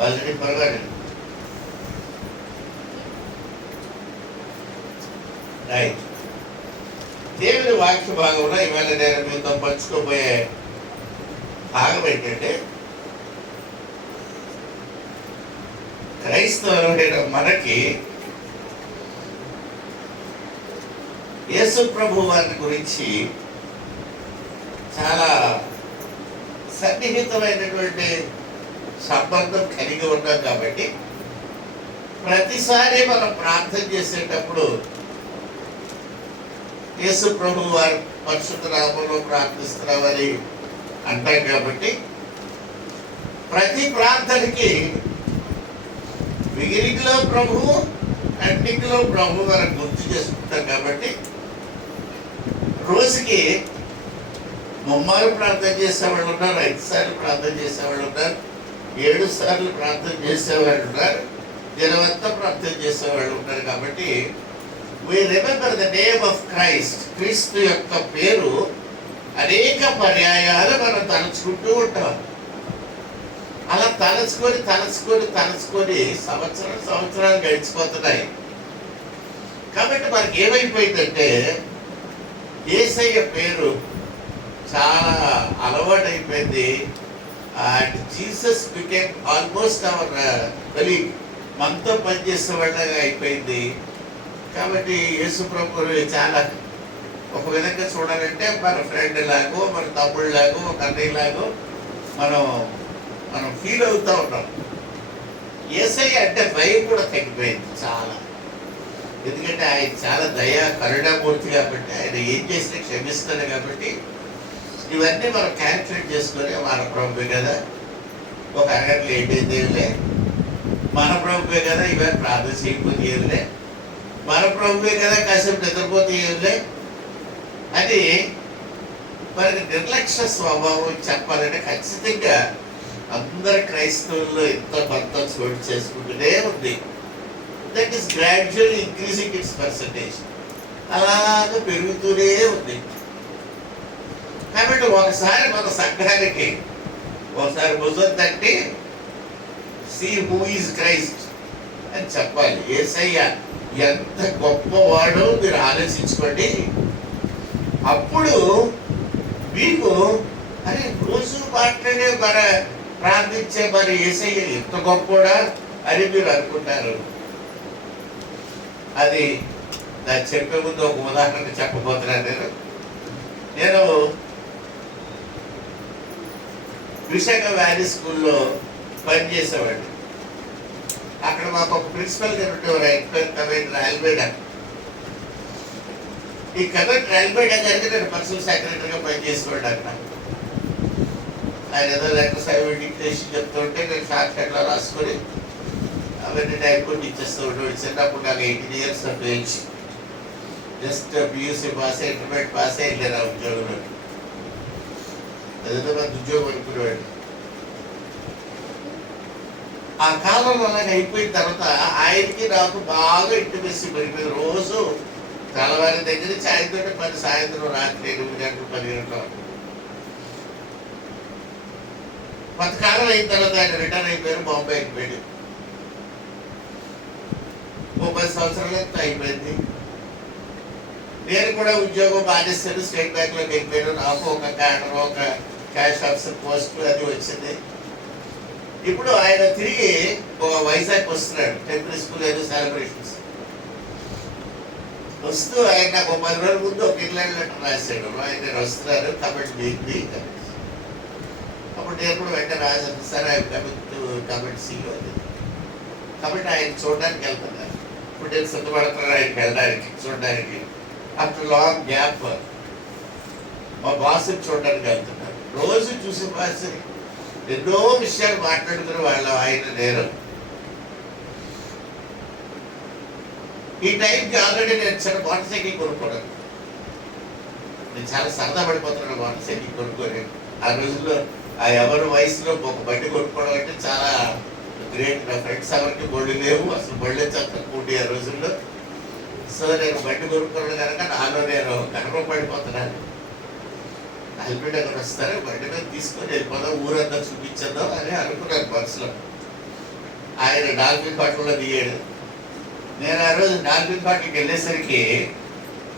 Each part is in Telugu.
Already పొరగాడు right. దేవుని వాక్య భాగంలో ఇవాళ నేను మీతో పంచుకోబోయే భాగం ఏంటంటే, క్రైస్తవులైన మనకి యేసు ప్రభు వారి గురించి చాలా సన్నిహితమైనటువంటి సంబంధం కలిగి ఉన్నాం కాబట్టి ప్రతిసారి మనం ప్రార్థన చేసేటప్పుడు యేసు ప్రభు వారి పరిశుద్ధ నామములో ప్రార్థిస్తున్నామని అంటాం కాబట్టి ప్రతి ప్రార్థనకి బిగినింగ్లో ప్రభువు, ఎండింగ్లో ప్రభు వారిని గుర్తు చేసుకుంటాం కాబట్టి రోజుకి ముమ్మారు ప్రార్థన చేసేవాళ్ళు ఉన్నారు, 5 సార్లు ప్రార్థన చేసేవాళ్ళు ఉన్నారు, 7 సార్లు ప్రార్థన చేసేవాళ్ళు ఉన్నారు, దినమంతా ప్రార్థన చేసేవాళ్ళు ఉన్నారు. కాబట్టి we remember the name of Christ. క్రీస్తు యొక్క పేరు అనేక పర్యాయాలు మనం తలుచుకుంటూ ఉంటాం. అలా తలుచుకొని సంవత్సరాలు గడిచిపోతున్నాయి. కాబట్టి మనకి ఏమైపోయిందంటే యేసయ్య పేరు చాలా అలవాటైపోయింది. And Jesus became almost our colleague, మనతో పనిచేసే వాళ్ళగా అయిపోయింది. కాబట్టి యేసు ప్రభువుని చాలా ఒక విధంగా చూడాలంటే మన ఫ్రెండ్ లాగో, మన తమ్ముడు లాగో, ఒక అన్నయ్య లాగో మనం ఫీల్ అవుతూ ఉంటాం. యేసయ్య అంటే భయం కూడా తగ్గిపోయింది చాలా. ఎందుకంటే ఆయన చాలా దయా కరుణామూర్తి కాబట్టి ఆయన ఏం చేసినా క్షమిస్తాడు. కాబట్టి ఇవన్నీ మనం క్యాల్కులేట్ చేసుకొని మన ప్రభువే కదా, ఒక అరగంట లేట్ అయితే ఏమిలే, మన ప్రభువే కదా ఇవన్నీ ప్రార్థన చేయకపోతే ఏమిలే, మన ప్రభువే కదా కాసేపు నిద్రపోతే ఏమిలే అని మనకి నిర్లక్ష్య స్వభావం చెప్పాలంటే ఖచ్చితంగా అందరు క్రైస్తవుల్లో ఎంతో కొంత చోటు చేసుకుంటూనే ఉంది. That is gradually increasing it's percentage, అలాగే పెరుగుతూనే ఉంది. కాబట్టి ఒకసారి మన సంఘానికి ఒకసారి భుజం తట్టి సీ హూ ఈజ్ క్రైస్ట్ అని చెప్పాలి. యేసయ్య ఎంత గొప్పవాడో మీరు ఆలోచించుకోండి. అప్పుడు మీకు అరే రోజు మాట్లాడే ప్రార్థించే మరి యేసయ్య ఎంత గొప్పడా అని మీరు అనుకుంటారు. అది నాకు చెప్పే ముందు ఒక ఉదాహరణ చెప్పబోతున్నాను. నేను విశాఖ వ్యాలీ స్కూల్లో పనిచేసేవాడిని. అక్కడ మాకు ఒక ప్రిన్సిపల్ గారు ఉండేవారు, కమెంట్ రాయల్బేడా. ఈ కమెంట్ రాయల్బేడా గారికి నేను పర్సనల్ సెక్రటరీగా పనిచేసేవాడు. అక్కడ ఆయన ఏదో లెటర్స్ అవి డిక్టేషన్ చెప్తుంటే నేను షార్ట్ కట్లో రాసుకొని అవన్నీ టైప్ కొట్టి ఇచ్చేస్తూ ఉండేవాడు. చిన్నప్పుడు నాకు 18 years of age, just PUC pass అయ్యి ఇంటర్మీడియట్ పాస్ అయ్యి వెళ్ళారు ఆ ఉద్యోగంలో. అదేదో మంది ఉద్యోగం అనుకునేవాడు. ఆ కాలంలో అలాగే అయిపోయిన తర్వాత ఆయనకి నాకు బాగా ఇంటిమేసి పడిపోయింది. రోజు తెల్లవారి దగ్గర నుంచి ఆయనతో 10 సాయంత్రం రాత్రి 8 గంటలు 10 గంటలు. కొంతకాలం అయిన తర్వాత ఆయన రిటర్న్ అయిపోయారు, బాంబే అయిపోయాడు. 30 సంవత్సరాలు అయిపోయింది. నేను కూడా ఉద్యోగం మానేస్తాను, స్టేట్ బ్యాంక్లోకి వెళ్ళిపోయాను. నాకు ఒక క్యాడర్, ఒక క్యాష్ ఆఫీసర్ పోస్ట్ అది వచ్చింది. ఇప్పుడు ఆయన తిరిగి వైజాగ్ వస్తున్నాడు, టెంపుల్ స్కూల్ ఏదో సెలబ్రేషన్స్ వస్తూ ఆయన నాకు 10 రోజుల ముందు ఒక ఇంగ్లాండ్ లెటర్ రాశాడు. ఆయన వస్తున్నారు కాబట్టి మీకు. అప్పుడు నేను కూడా వెంటనే రాశాను, సార్ ఆయన కమెంట్ సీలో అది. కాబట్టి ఆయన చూడడానికి వెళ్తున్నారు. ఇప్పుడు నేను సిద్ధపడుతున్నాను ఆయనకి వెళ్ళడానికి, చూడడానికి. ఆఫ్టర్ లాంగ్ గ్యాప్ మా బాస్ని చూడడానికి వెళ్తున్నారు. రోజు చూసి బాస్ని ఎన్నో విషయాలు మాట్లాడుకునే వాళ్ళు ఆయన నేను. ఈ టైంకి ఆల్రెడీ నేను చిన్న మోటార్ సైకిల్ కొనుక్కున్నాను. నేను చాలా సరదా పడిపోతున్నాను మోటార్ సైకిల్ కొనుక్కొని. ఆ రోజుల్లో ఆ ఎవరి వయసులో ఒక బండి కొనుక్కోవడం అంటే చాలా గ్రేట్. నా ఫ్రెండ్స్ ఎవరికి బళ్ళు లేవు, అసలు బళ్ళే చక్కకుంటే ఆ రోజుల్లో. సో నేను బండి కొనుక్కున్నాను కనుక నాలో నేను గర్వపడిపోతున్నాను. హెల్మెట్ ఎక్కడ వస్తారు, బండి మీద తీసుకొని వెళ్ళిపోదాం, ఊరంతా చూపించేద్దాం అని అనుకున్నాను మనసులో. ఆయన డాల్ఫిన్ హోటల్లో దిగాడు. నేను ఆ రోజు డాల్ఫిన్ హోటల్కి వెళ్ళేసరికి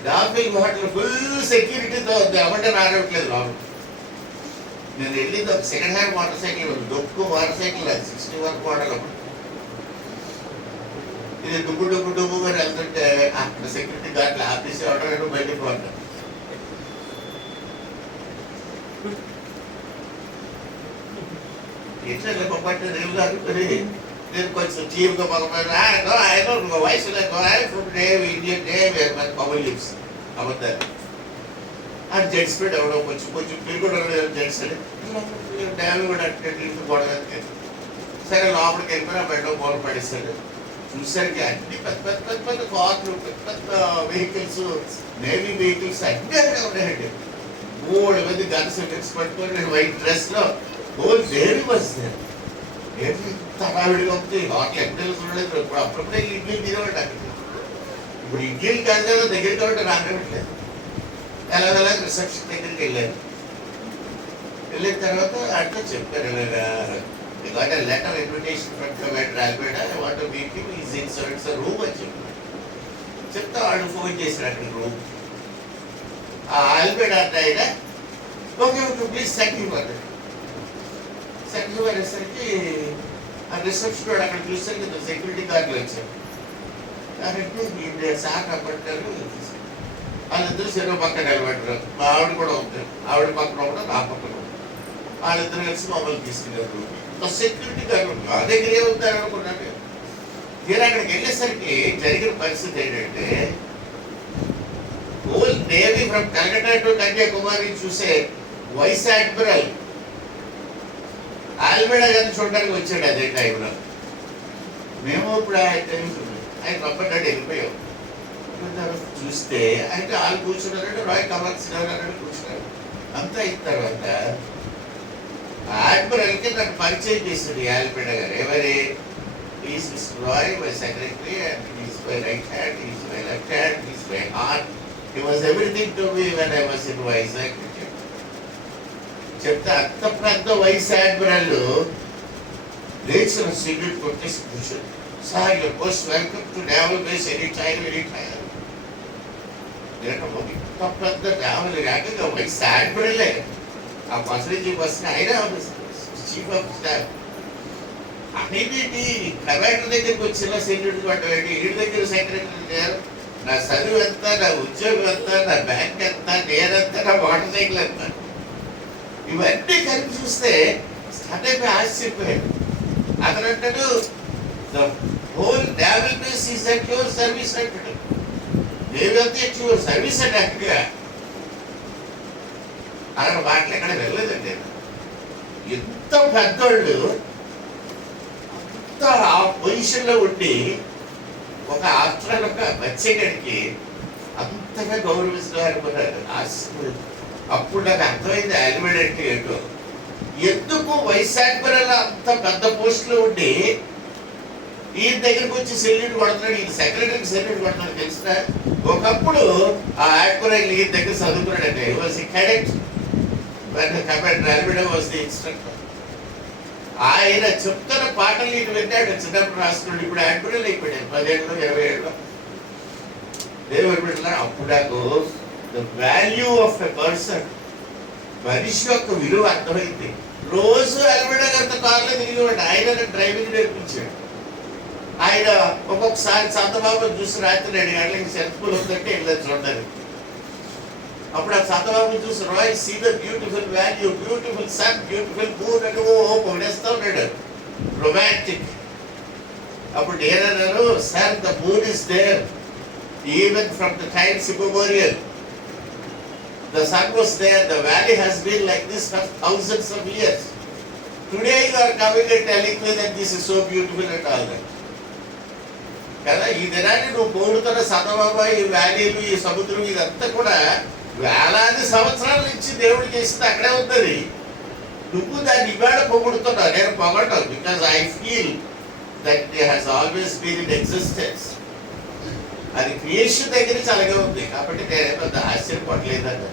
డాల్ఫిన్ హోటల్ ఫుల్ సెక్యూరిటీతో ఉంది, అవ్వంటే రావట్లేదు లోపల. నేను వెళ్ళింది ఒక సెకండ్ హ్యాండ్ మోటార్ సైకిల్, డొక్కు మోటార్ సైకిల్, అది 61 మోడల్. అప్పుడు ఇది డుబ్బు డుబ్బు డుబ్బు అని వెళ్తుంటే అక్కడ సెక్యూరిటీ గార్డులు ఆఫీస్ ఆర్డర్ బయటకు పోతారు. ఎట్లా పట్టు రేవు గారు నేను కొంచెం చీప్గా పగపోయినా వయసు ఇండియన్ పబుల్ లిప్స్ అబద్ధాలు. ఆ జెంట్స్ పెట్టి ఎవడో కొంచెం కొంచెం పిరుగుడు జెంట్స్ అని డ్యామ్ కూడా అంటే పోవడానికి. సరే లోపలికి వెళ్ళిపోయి ఆ బయట మూల పడేస్తాడు. చూసరికి అన్ని పెద్ద పెద్ద పెద్ద పెద్ద కార్లు, పెద్ద పెద్ద వెహికల్స్, నేవీ వెహికల్స్ అన్నీ అక్కడ ఉన్నాయండి. 3 మంది గన్స్ పట్టుకొని నేను వైట్ డ్రెస్ లో హోల్ నేవీ వస్తుంది. ఎంత హడావిడిగా ఉంది. హోటల్ ఎక్కడ చూడలేదు. ఇప్పుడు అప్పుడప్పుడే ఇడ్లీ తినేవాడు అక్కడ. ఇప్పుడు ఇడ్లీలు కాదు కదా దగ్గరికి కాబట్టి రానివ్వట్లేదు. ఎలాగలా రిసెప్షన్ దగ్గరికి వెళ్ళాను. వెళ్ళిన తర్వాత అంటే చెప్పారు, ఇలాగ లెటర్ ఇన్విటేషన్ ఫ్రమ్ రాల్బేడా, I want to meet you, is in so it's room అని చెప్పారు. చెప్తా వాడు ఫోన్ చేశాడు అక్కడ రూమ్. ఆ ఆల్బేడా అంటే ఆయన ఓకే ఓకే ప్లీజ్ సెట్ ఇవ్వండి. సెట్ ఇవ్వనేసరికి ఆ రిసెప్షన్ వాడు అక్కడ చూసరికి సెక్యూరిటీ గార్డులు వచ్చారు. కాబట్టి సార్ అప్పట్టారు. వాళ్ళిద్దరు చెరువు పక్కన నిలబెట్టారు. మా ఆవిడ కూడా ఉంటారు. ఆవిడ పక్కన ఒకటి, నా పక్కన ఒకటి. వాళ్ళిద్దరు కలిసి మమ్మల్ని తీసుకెళ్ళారు. సెక్యూరిటీ గార్డు మా దగ్గరే ఉంటారు అనుకున్నాను. తీరా అక్కడికి వెళ్ళేసరికి జరిగిన పరిస్థితి ఏంటంటే, whole navy from Calcutta to Kanyakumari చూసే వైస్ అడ్మిరల్ ఆల్బేడా గారిని చూడడానికి వచ్చాడు అదే టైంలో. మేము ఇప్పుడు ఆయన రమ్మన్నాడు, వెళ్ళిపోయాం. చూస్తే అయితే వాళ్ళు కూర్చున్నారంటే రాయ్ కమల్ సింగ్ అన్నాడు కూర్చున్నారు. అంతా అయిన తర్వాత అడ్మిరల్కి నన్ను పరిచయం చేశాడు ఆల్బేడా గారు. ఎవరి is mister Roy, my secretary, and is my right hand, is my left hand, is my heart, he was everything to me when I was in Vizag. చెప్తే అంత పెద్ద వైస్ అడ్మిరల్ లేచిన సిగరెట్ కొట్టేసి కూర్చొని, sir you're most welcome to naval base any time any time. ఇంత పెద్ద నేవల్ ఏకంగా వైస్ అడ్మిరలే ఆ పర్సనేజ్ బస్ని ఆయన చీఫ్ ఆఫ్ స్టాఫ్ అన్నింటి కమాండర్ దగ్గరికి వచ్చిన సెక్యూరిటీ పట్టండి. ఇంటి దగ్గర సెక్రటరీ గారు నా చదువు ఎంత, నా ఉద్యోగం ఎంత, నా బ్యాంక్ ఎంత, నేనంత, నా మోటార్ సైకిల్ ఎంత, ఇవన్నీ కలిపి చూస్తే స్టార్ట్ అయిపోయి ఆశ్చర్యపోయాడు. అతను అంటాడు, the whole naval base is at your service అంటాడు. నేవీ అంతా ఎట్ యువర్ సర్వీస్ అంటే అక్కడిగా అక్కడ మాటలు ఎక్కడ వెళ్ళలేదండి. ఎంత పెద్దోళ్ళు అంత ఆ పొజిషన్లో ఉండి ఒక ఆస్ట్రాల్ ఒక బచ్చేగడికి అంతగా గౌరవిస్తున్నారు అనుకున్నారు. అప్పుడు నాకు అర్థమైంది ఆల్బేడా అంటే ఏంటో. ఎందుకు వైస్ అడ్మిరల్ అంత పెద్ద పోస్టులో ఉండి ఈయన దగ్గరికి వచ్చి సెల్యూట్ కొడుతున్నాడు, ఈయన సెక్రటరీకి సెల్యూట్ కొడుతున్నాడు తెలిసిన. ఒకప్పుడు ఆ అడ్మిరల్ ఈయన దగ్గర చదువుకున్నాడంటే was the cadet commander Albeda was the instructor. ఆయన చెప్తున్న పాటలు ఈయన విన్నాడు, చిన్నప్పుడు రాసుకున్నాడు. ఇప్పుడు అడ్మిరల్ అయిపోయాడు 10 ఏళ్ళు 20 ఏళ్ళు. దేవుడు అప్పుడు నాకు the value of a person, మనిషి యొక్క విలువ అర్థమైంది. రోజు ఆల్బేడా గారితో కార్లో తిరిగేవాడు. ఆయన డ్రైవింగ్ నేర్పించాడు. ఆయన ఒక్కొక్కసారి చంద్రబాబుని చూసి రాత్రి 2 గంటలకి సెల్ఫ్లు ఉందంటే వెళ్ళదు చూడడానికి. అప్పుడు ఆ చంద్రబాబుని చూసి రాయ్ see the beautiful value, beautiful sun, beautiful moon అని పొగిడేస్తూ ఉన్నాడు. రొమాంటిక్. అప్పుడు నేనన్నాను, sir the moon is there even from the times immemorial. The sun was there, the valley has been like this for thousands of years. Today you are coming and telling me that this is so beautiful and all that. కదా ఈ దినాన్ని నువ్వు పొగుడుతున్న చంద్రబాబు, ఈ వ్యాలీలు, ఈ సముద్రం, ఇదంతా కూడా వేలాది సంవత్సరాల నుంచి దేవుడు చేసింది అక్కడే ఉంటుంది. నువ్వు దాన్ని ఇవాళ పొగుడుతున్నావు. నేను పొగడతాను because I feel that they has always been in existence. అది క్రియేషన్ దగ్గర నుంచి అలాగే ఉంది. కాబట్టి నేను పెద్ద ఆశ్చర్యపడలేదన్న.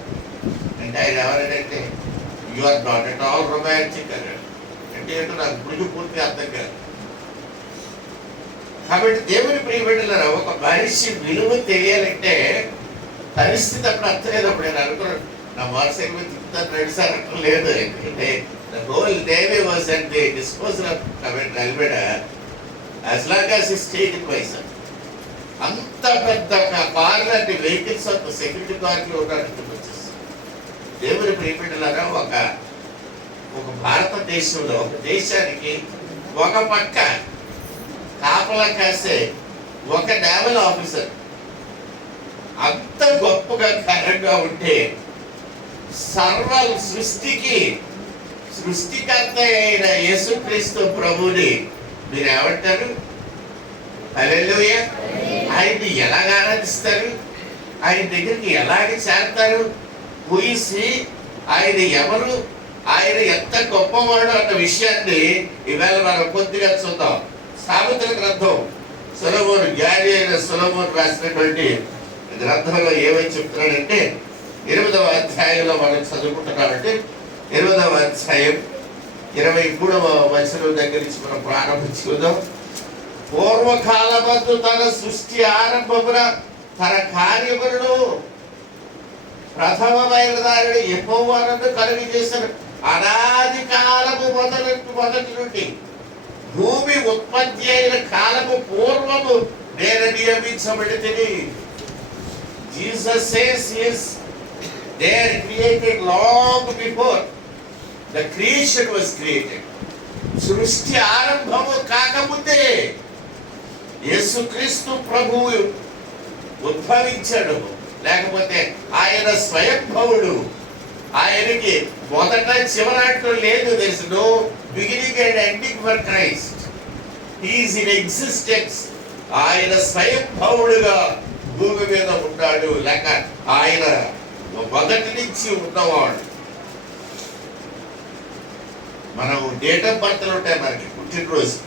అంటే ఆయన ఎవరంటే you are not at all romantic అన్నాడు. అంటే ఏంటో నాకు ఇప్పుడు పూర్తిగా అర్థం కాదు. కాబట్టి దేవుని ప్రియబిడ్డలారా, ఒక మనిషి విలువ తెలియాలంటే పరిస్థితి అప్పుడు అర్థలేదప్పుడు నేను అనుకున్నాను, నా మోటార్ సైకిల్ మీద తిప్పుతాను నడిసారు అట్లా లేదు. ఎందుకంటే the whole navy was at the disposal of commandant Albeda as long as his state in Vizag. అంత పెద్ద కార్ లాంటి వెహికల్స్ అంత సెక్యూరిటీ కార్లు ఉన్నట్టు వచ్చేసి దేవుని ప్రియబిడ్డలారా, ఒక భారతదేశంలో ఒక దేశానికి ఒక పక్క కాపలా కాసే ఒక నేవల్ ఆఫీసర్ అంత గొప్పగా ఘనంగా ఉంటే, సర్వ సృష్టికి సృష్టికర్త అయిన యేసుక్రీస్తు ప్రభుని మీరు ఏమంటారు? హల్లెలూయా. ఆయన్ని ఎలాగ ఆరాధిస్తారు? ఆయన దగ్గరికి ఎలాగ చేరతారు? ఊహిసి ఆయన ఎవరు, ఆయన ఎంత గొప్పవాడు అన్న విషయాన్ని ఇవాళ మనం కొద్దిగా చూద్దాం. సామెతల గ్రంథం సొలొమోను, జ్ఞాని అయిన సొలొమోను రాసినటువంటి గ్రంథంలో ఏమని చెప్తున్నాడంటే 8వ అధ్యాయంలో మనం చదువుకుంటున్నామంటే 8వ అధ్యాయం 23వ వచనం దగ్గర నుంచి మనం ప్రారంభించుకుందాం. పూర్వకాలమందు తన సృష్టి ఆరంభమున తన కార్యములను ప్రథమమైన దానిని యెహోవాను కలిగి చేశారు. అనాది కాలము మొదటి నుండి భూమి ఉత్పత్తి అయిన కాలము పూర్వము నేను నియమించబడితిని. Jesus says he is there created long before the creation was created. సృష్టి ఆరంభము కాకముందే యేసుక్రీస్తు ప్రభువు ఉద్భవించాడు. లేకపోతే ఆయన స్వయంభవుడు. ఆయనకి మొదట చివరాట్లు లేదు. there is no beginning and ending for Christ. He is in existence. ఆయన స్వయంభవుడుగా భూమి మీద ఉన్నాడు, లేక ఆయన మొదటి నుంచి ఉన్నవాడు. మనం డేట్ ఆఫ్ బర్త్లు ఉంటాయి మనకి, పుట్టినరోజు.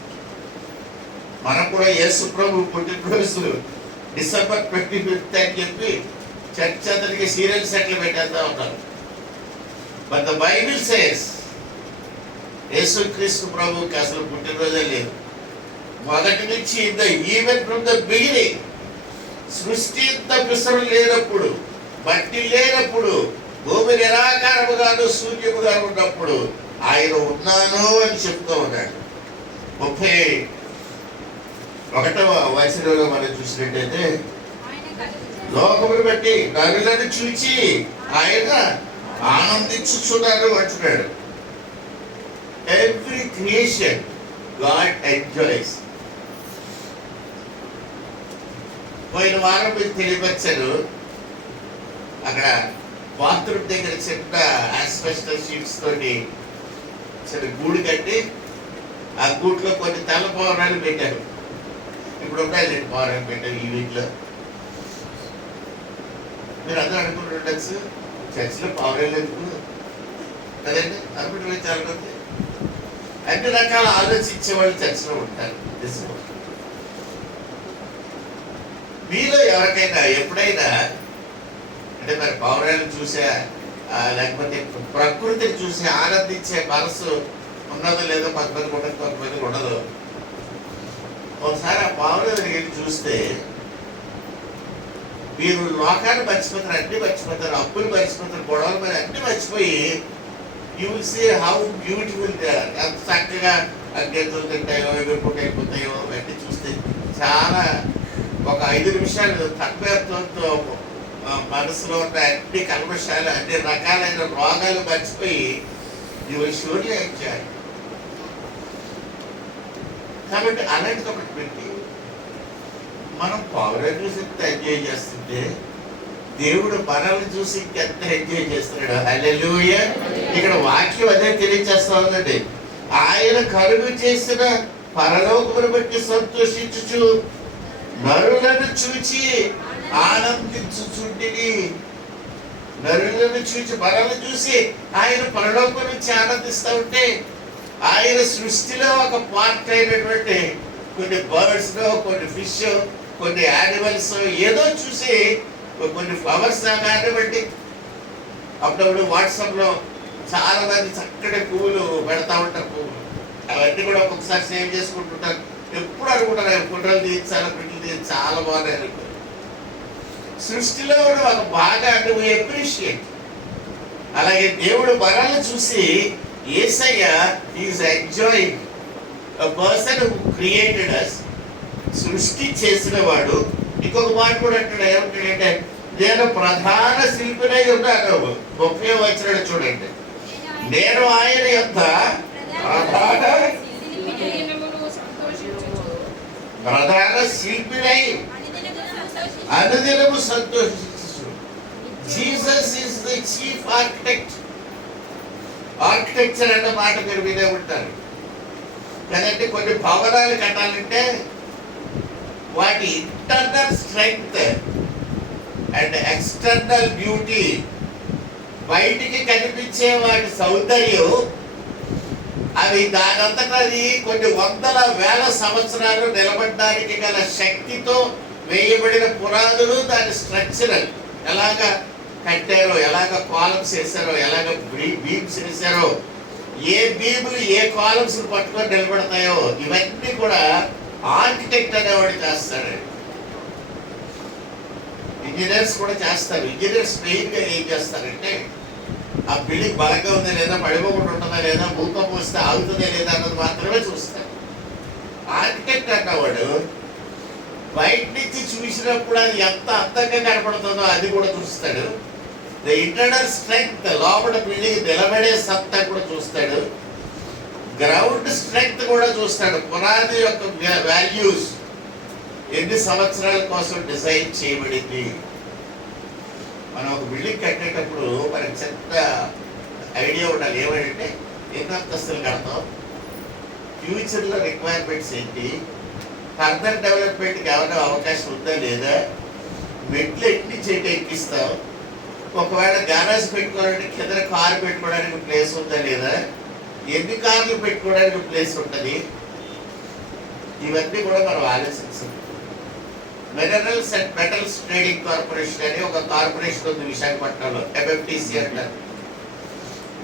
మనం కూడా యేసు ప్రభు పుట్టినరోజు డిసెంబర్ 25 అని చెప్పి చర్చ్ అతనికి సీరియల్ సెట్లు పెట్టేస్తా ఉంటారు. బట్ ద బైబిల్ సేస్ యేసుక్రీస్తు ప్రభుకి అసలు పుట్టినరోజే లేదు. మొదటి నుంచి ఈవెన్ ఫ్రమ్ ద బిగినింగ్, సృష్టి ఇంత పిసరు లేనప్పుడు, మట్టి లేనప్పుడు, భూమి నిరాకారముగాను శూన్యముగా ఉన్నప్పుడు ఆయన ఉన్నాను అని చెప్తూ ఉన్నాడు. 31వ వచనంలో మనం చూసినట్టయితే, లోకమును బట్టి నరులను చూచి ఆయన ఆనందించుచున్నారు అంటున్నాడు. Every creation God enjoys. పోయిన వారం మీకు తెలియపరిచాను, అక్కడ బాత్రూమ్ దగ్గర చిన్న ఆస్బెస్టాస్ షీట్స్ తోటి చిన్న గూడు కట్టి ఆ గూట్లో కొన్ని తెల్ల పౌరాలు పెట్టారు. ఇప్పుడు ఉన్నాయి 2 పౌరాలు పెట్టారు ఈ వీటిలో. మీరు అందరూ అనుకుంటుండొచ్చు, చర్చిలో పౌరాలు ఎందుకు కదండి అనుకుంటున్నారు చాలా మంది. అన్ని రకాల ఆలోచించే వాళ్ళు చర్చిలో ఉంటారు. మీలో ఎవరికైనా ఎప్పుడైనా అంటే మరి పౌరాలను చూసే లేకపోతే ప్రకృతిని చూసి ఆనందించే మనసు ఉన్నదో లేదో కొంతమందికి ఉండదు, కొంతమందికి ఉండదు. ఒకసారి ఆ పౌరాలను వెళ్ళి చూస్తే మీరు లోకాన్ని మర్చిపోతారు, అన్ని మర్చిపోతారు, అప్పులు మర్చిపోతారు, గొడవలు మరి అన్ని మర్చిపోయి you will see how beautiful they are. ఎంత చక్కగా గెంతులు తింటాయో, ఎగురుకుంటూ అయిపోతాయో అవన్నీ చూస్తే చాలా ఒక 5 నిమిషాలు తక్కువతో మనసులో ఉన్న అన్ని కల్మషాలు, అన్ని రకాలైన రోగాలు మర్చిపోయి యూ విల్ షూర్లీ ఎంజాయ్. కాబట్టి అలాంటిది ఒకటి పెట్టి మనం పౌరాన్ని చూసి ఎంత ఎంజాయ్ చేస్తుంటే దేవుడు మనల్ని చూసి ఎంత ఎంజాయ్ చేస్తున్నాడు. హల్లెలూయా. ఇక్కడ వాక్యం అదే తెలియజేస్తా ఉందండి. ఆయన కలుగు చేసిన పరలోకమును బట్టి సంతోషించుచు నరులను చూచి ఆనందించుచుంటిని. నరులను చూచి మనల్ని చూసి ఆయన పరలోకం నుంచి ఆనందిస్తూ ఉంటే, ఆయన సృష్టిలో ఒక పార్ట్ అయినటువంటి కొన్ని బర్డ్స్, కొన్ని ఫిష్, కొన్ని యానిమల్స్ ఏదో చూసి, కొన్ని ఫ్లవర్స్ కానివ్వండి. అప్పుడప్పుడు వాట్సాప్లో చాలా మంది చక్కటి పువ్వులు పెడతా ఉంటారు. పువ్వులు అవన్నీ కూడా ఒక్కొక్కసారి సేవ్ చేసుకుంటుంటారు. ఎప్పుడు అనుకుంటారు కుట్రలు తీర్చాలి, పిట్లు తీర్చి చాలా బాగున్నాయి అనుకో. సృష్టిలో కూడా ఒక భాగాన్ని we appreciate. అలాగే దేవుడు మనల్ని చూసి యేసయ్య is enjoying a person who created us. సృష్టి చేసిన వాడు ఇంకొక మాట కూడా అంటాడు, ఏమంటాడంటే నేను ప్రధాన శిల్పినై ఉన్నాను. 30వ వచనం చూడండి, నేను ఆయన యొక్క ప్రధాన శిల్పినై అనుదినము సంతోషించు. Jesus is the chief architect. Architecture అన్న మాట మీరు వినే ఉంటారు కదండి. కొన్ని భవనాలు కట్టాలంటే వాటి internal strength and external beauty, బయటికి కనిపించే వాటి సౌందర్యం, అవి దానంతటా అది కొన్ని వందల వేల సంవత్సరాలు నిలబడడానికి గల శక్తితో వేయబడిన పునాదులు, దాని స్ట్రక్చరల్ ఎలాగ కట్టారో, ఎలాగ కాలమ్స్ వేసారో, ఎలాగ బీమ్స్ వేసారో, ఏ బీములు ఏ కాలమ్స్ పట్టుకొని నిలబడతాయో, ఇవన్నీ కూడా ఆర్కిటెక్ట్ అనేవాడు చేస్తాడు. ఇంజనీర్స్ కూడా చేస్తారు. ఇంజనీర్స్ మెయిన్గా ఏం చేస్తారంటే ఆ బిల్డింగ్ బలంగా ఉందా లేదా, పడిపోకుండా ఉంటుందా లేదా, భూకంపం వస్తే ఆగుతుందా లేదా అన్నది మాత్రమే చూస్తారు. ఆర్కిటెక్ట్ అన్నవాడు బయట నుంచి చూసినప్పుడు అది ఎంత అందంగా కనపడుతుందో అది కూడా చూస్తాడు. ద ఇంటర్నల్ స్ట్రెంగ్త్, లోపల బిల్డింగ్ నిలబడే సత్తా కూడా చూస్తాడు. గ్రౌండ్ స్ట్రెంగ్త్ కూడా చూస్తాడు. పునాది యొక్క వాల్యూస్, ఎన్ని సంవత్సరాల కోసం డిజైన్ చేయబడింది. మనం ఒక బిల్డింగ్ కట్టేటప్పుడు మనకి చిన్న ఐడియా ఉండాలి. ఏమంటే ఎన్ని అంతస్తులు కడతాం, ఫ్యూచర్లో రిక్వైర్మెంట్స్ ఏంటి, ఫర్దర్ డెవలప్మెంట్కి ఏమైనా అవకాశం ఉందా లేదా, మెట్లు ఎట్టి చేయటం ఎక్కిస్తాం, ఒకవేళ గ్యారేజ్ పెట్టుకోవాలంటే కింద కారు పెట్టుకోవడానికి ప్లేస్ ఉందా లేదా, ఎన్ని కార్లు పెట్టుకోవడానికి ప్లేస్ ఉంటుంది, ఇవన్నీ కూడా మనం ఆలోచించాలి. Minerals and metals trading corporation అని ఒక కార్పొరేషన్ ఉంది విశాఖపట్నంలో, MFTC అంటారు.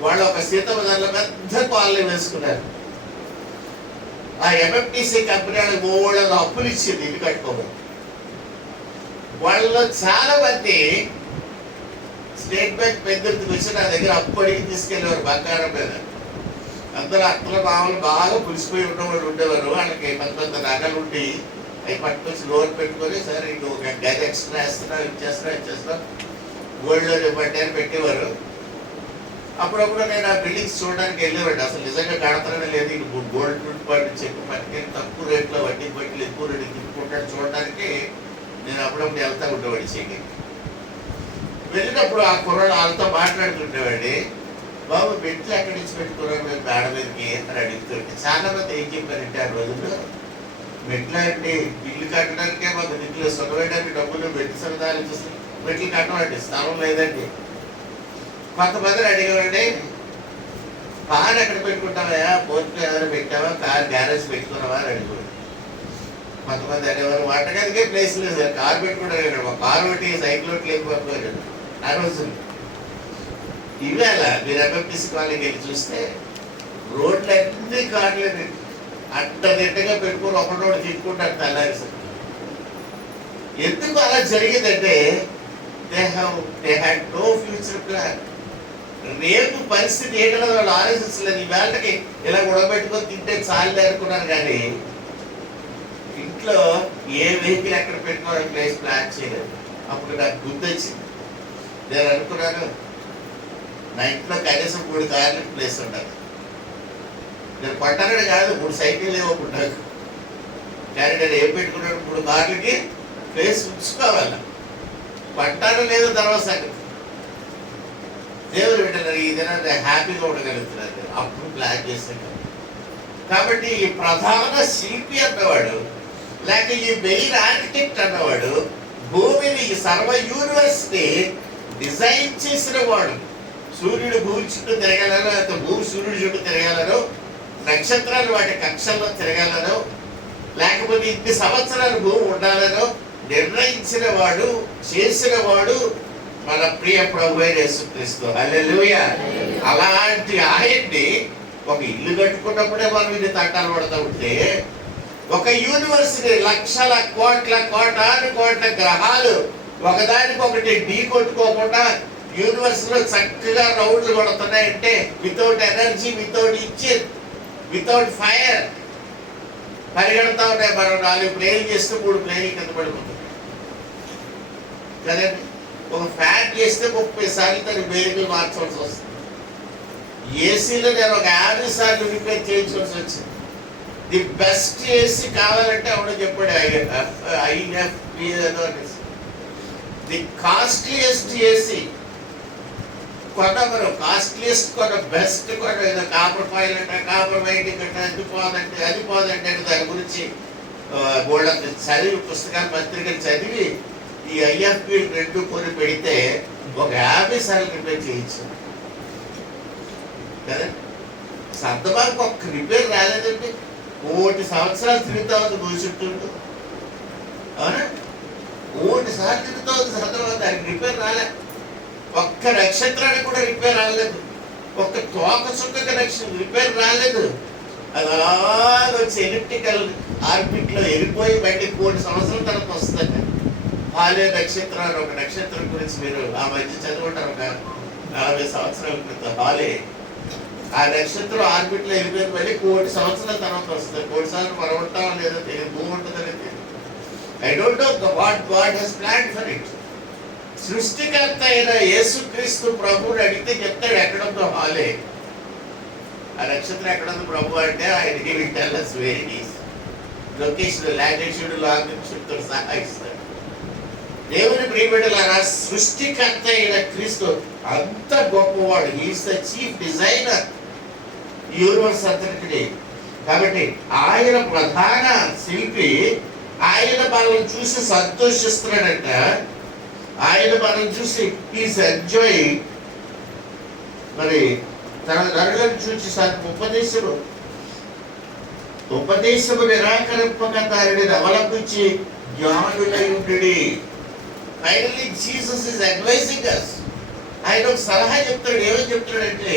వాళ్ళు ఒక సీతమదారుల పెద్ద కాలనీ వేసుకున్నారు. ఆ MFTC కంపెనీ వాళ్ళకి మూడు అప్పులు ఇచ్చింది ఇల్లు కట్టుకోమని. వాళ్ళలో చాలా మంది స్టేట్ బ్యాంక్ పెద్దరికి వచ్చి నా దగ్గర అప్పు అడిగి తీసుకెళ్ళేవారు బంగారం మీద. అందరూ అత్తల మామూలు బాగా పులిసిపోయి ఉన్నవాళ్ళు ఉండేవారు. వాళ్ళకి కొంత నగలు ఉండి అవి పట్టుకొచ్చి లోన్ పెట్టుకొని, సరే ఇంక ఒక గది ఎక్స్ట్రా వేస్తున్నాం, ఇచ్చేస్తున్నాం, గోల్డ్ లోన్ ఇవ్వండి అని పెట్టేవారు. అప్పుడప్పుడు నేను ఆ బిల్డింగ్స్ చూడడానికి వెళ్ళేవాడు. అసలు నిజంగా కడతానే లేదు, ఇంక గోల్డ్ రూపాయలు చెప్పి పట్టుకెళ్ళి తక్కువ రేట్లో వడ్డీ బట్టలు ఎక్కువ రేటు తిప్పుకుంటాడు చూడడానికి నేను అప్పుడప్పుడు వెళ్తా ఉండేవాడి. చెయ్యి వెళ్ళినప్పుడు ఆ కుర్రాడు వాళ్ళతో మాట్లాడుతుండేవాడి. బాబు మెట్లు ఎక్కడి నుంచి పెట్టుకున్నాను మేము మేడ మీదకి అని అడుగుతుంటే చాలా మంది ఏం చెప్పారంటే ఆ రోజుల్లో మెట్లు అంటే ఇల్లు కట్టడానికే మాకు నిధులు సొంతవేయడానికి డబ్బులు మెట్లు సమితాలు చూస్తే మెట్లు కట్టమండి, స్థలం లేదండి. కొంతమందిని అడిగామండి, కారు ఎక్కడ పెట్టుకుంటావా, బోర్డులో ఏమైనా పెట్టావా, కారు గ్యారేజ్ పెట్టుకున్నావా అని అడిగారు. కొంతమంది అనేవారు వంటగదికే ప్లేస్ లేదు సార్, కారు పెట్టుకుంటారు, మా కారు ఒకటి సైకిల్ ఒకటి లేకపోయారు ఆ రోజులు. ఇవాళ మీరు MFTC కాలనీకి వెళ్ళి చూస్తే రోడ్లు అన్ని కార్లేనండి, అడ్డదిడ్డగా పెట్టుకొని ఒకటి తిట్టుకుంటారు తెల్లారి సార్. ఎందుకు అలా జరిగిందంటే they had no future plan. రేపు పరిస్థితి ఏంటో వాళ్ళు ఆలోచించలేదు. ఈ వేళకి ఇలా ఉడబెట్టుకొని తింటే చాలు అనుకున్నారు, కానీ ఇంట్లో ఏ వెహికల్ ఎక్కడ పెట్టుకోవాలని ప్లేస్ ప్లాన్ చేయలేదు. అప్పుడు నాకు గుర్తొచ్చింది, నేను అనుకున్నాను నా ఇంట్లో కనీసం 3 కార్లు ప్లేస్ ఉండాలి. నేను పట్టాలని కాదు, 3 సైకిల్ ఇవ్వకుంటాను, కానీ నేను ఏం పెట్టుకున్నాను 3 కార్లకి ప్లేస్ ఉంచుకోవాలి. పట్టాను లేదు తర్వాత సంగతి. దేవుడు వింటున్నారు, ఈ దినం హ్యాపీగా ఉండగలుగుతున్నారు అప్పుడు ప్లాన్ చేస్తున్నాడు. కాబట్టి ఈ ప్రధాన శిల్పి అన్నవాడు, లేక ఈ మెయిన్ ఆర్కిటెక్ట్ అన్నవాడు భూమిని, ఈ సర్వ యూనివర్స్ ని డిజైన్ చేసిన వాడు. సూర్యుడు భూమి చుట్టూ తిరగాలను, లేకపోతే భూమి సూర్యుడు చుట్టూ తిరగాలను, నక్షత్రాలు వాటి కక్షల్లో తిరగాలను, లేకపోతే ఇన్ని సంవత్సరాలు భూమి ఉండాలను నిర్ణయించిన వాడు, చేసిన వాడు మన ప్రియ ప్రభువైన యేసుక్రీస్తు. హల్లెలూయా. అలాంటి ఆయన్ని ఒక ఇల్లు కట్టుకున్నప్పుడే మనం ఇన్ని తంటాలు పడుతూ ఉంటే ఒక యూనివర్సిటీ లక్షల కోటాను కోట్ల గ్రహాలు ఒకదానికొకటి ఢీ కొట్టుకోకుండా యూనివర్సిటీలో చక్కగా రౌండ్లు కొడుతున్నాయంటే without energy, without engine, without fire పరిగెడతా ఉన్నాయి. మనం 4 ప్లేన్లు చేస్తే 3 ప్లేన్లు కింద పడిపోతుంది కదండి. ఒక ఫ్యాన్ చేస్తే 30 సార్లు దాన్ని బేరింగ్లు మార్చవలసి వస్తుంది. ఏసీలో నేను ఒక 50 సార్లు రిపేర్ చేయించవలసి వచ్చింది. ది బెస్ట్ ఏసీ కావాలంటే ఆవిడ చెప్పాడు IFP ఏదో అనేసి. ది కాస్ట్లీయెస్ట్ ఏసీ కొన్న, మనం కాస్ట్లీయెస్ట్ కొన్న, బెస్ట్ కొన్న, ఏదో కాపర్ ఫైల్ అంటే కాపర్ వైండింగ్ అంటే అది పోదంటే దాని గురించి గోల్డ్ చదివి పుస్తకాలు పత్రికలు చదివి ఈ IFP 2 కొని పెడితే ఒక 50 సార్లు రిపేర్ చేయించు కదా. సర్దబాకు ఒక్క రిపేర్ రాలేదండి. 1 సంవత్సరాలు తిరుగుతా ఉంది భవిష్యత్తు. అవునా? 1 సార్లు తిరుగుతా ఉంది సర్దబాకు, దానికి రిపేర్ రాలే. ఒక్క నక్షత్రానికి కూడా రిపేర్ రాలేదు. ఒక్క తోక చుక్క రిపేర్ రాలేదు. అది అలాగ వచ్చి ఎలిప్టికల్ ఆర్బిట్లో వెళ్ళిపోయి బయటికి 1 సంవత్సరాల తర్వాత వస్తుంది. హాలే నక్షత్రం అని ఒక నక్షత్రం గురించి మీరు ఆ మధ్య చదువుకుంటారు. ఒక 40 సంవత్సరాల క్రితం హాలే ఆ నక్షత్రం ఆర్బిట్లో వెళ్ళిపోయింది. మళ్ళీ 1 సంవత్సరాల తర్వాత వస్తుంది. 1 సంవత్సరం మనం ఉంటామో లేదో తెలియదు, భూమి ఉంటుందని తెలియదు. I don't know what God has planned for it. సృష్టికర్త అయిన యేసుక్రీస్తు ప్రభువుని అడిగితే చెప్తాడు ఎక్కడుందో హాలే. ఆ నక్షత్రం ఎక్కడుందో ప్రభు అంటే ఆయనకి వింటాల్స్ వేరీస్ లొకేషన్, లాంగిట్యూడ్, లాంగిట్యూడ్తో సహా ఇస్తాడు. దేవుని ప్రియబిడ్డలారా, సృష్టికర్త అయిన క్రీస్తు అంత గొప్పవాడు. He's the chief designer universe అంతటికి. కాబట్టి ఆయన ప్రధాన శిల్పి. ఆయన మనల్ని చూసి సంతోషిస్తున్నాడంట. ఆయన మనం చూసి ఈజ్ ఎంజాయింగ్. మరి తన నరులను చూసి ఉపదేశము నిరాకరింపక దానిని అవలంబించి జ్ఞానులై ఉండుడి. Finally Jesus is advising us. ఆయన ఒక సలహా చెప్తాడు. ఏమని చెప్తాడంటే,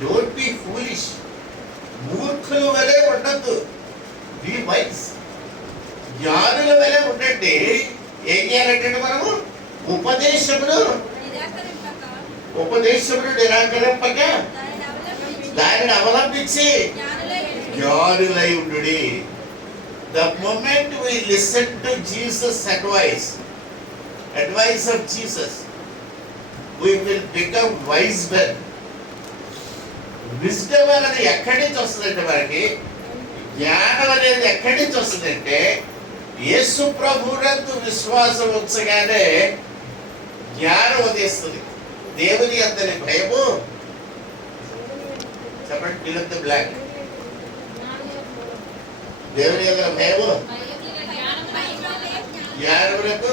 డోంట్ బి ఫూలిష్. మూర్ఖుల వలె ఉండద్దు, బి వైస్. జ్ఞానుల వలె ఉండండి. ఏం చేయాలంటే మనము ఉపదేశమును నిరాకరింపక దానిని అవలంబించి జ్ఞానులై ఉండుడి. The moment we listen to Jesus' advice of Jesus, we will become wise men. Wisdom అనేది ఎక్కడి నుంచి వస్తుందంటే, మనకి జ్ఞానం అనేది ఎక్కడి నుంచి వస్తుందంటే, యేసు ప్రభువునందు విశ్వాసం ఉంచగానే జ్ఞానం ఉదయిస్తుంది. దేవుని అంతని భయము, చెప్పండి, fill in the blank. దేవుని యొక్క భయము జ్ఞానములకు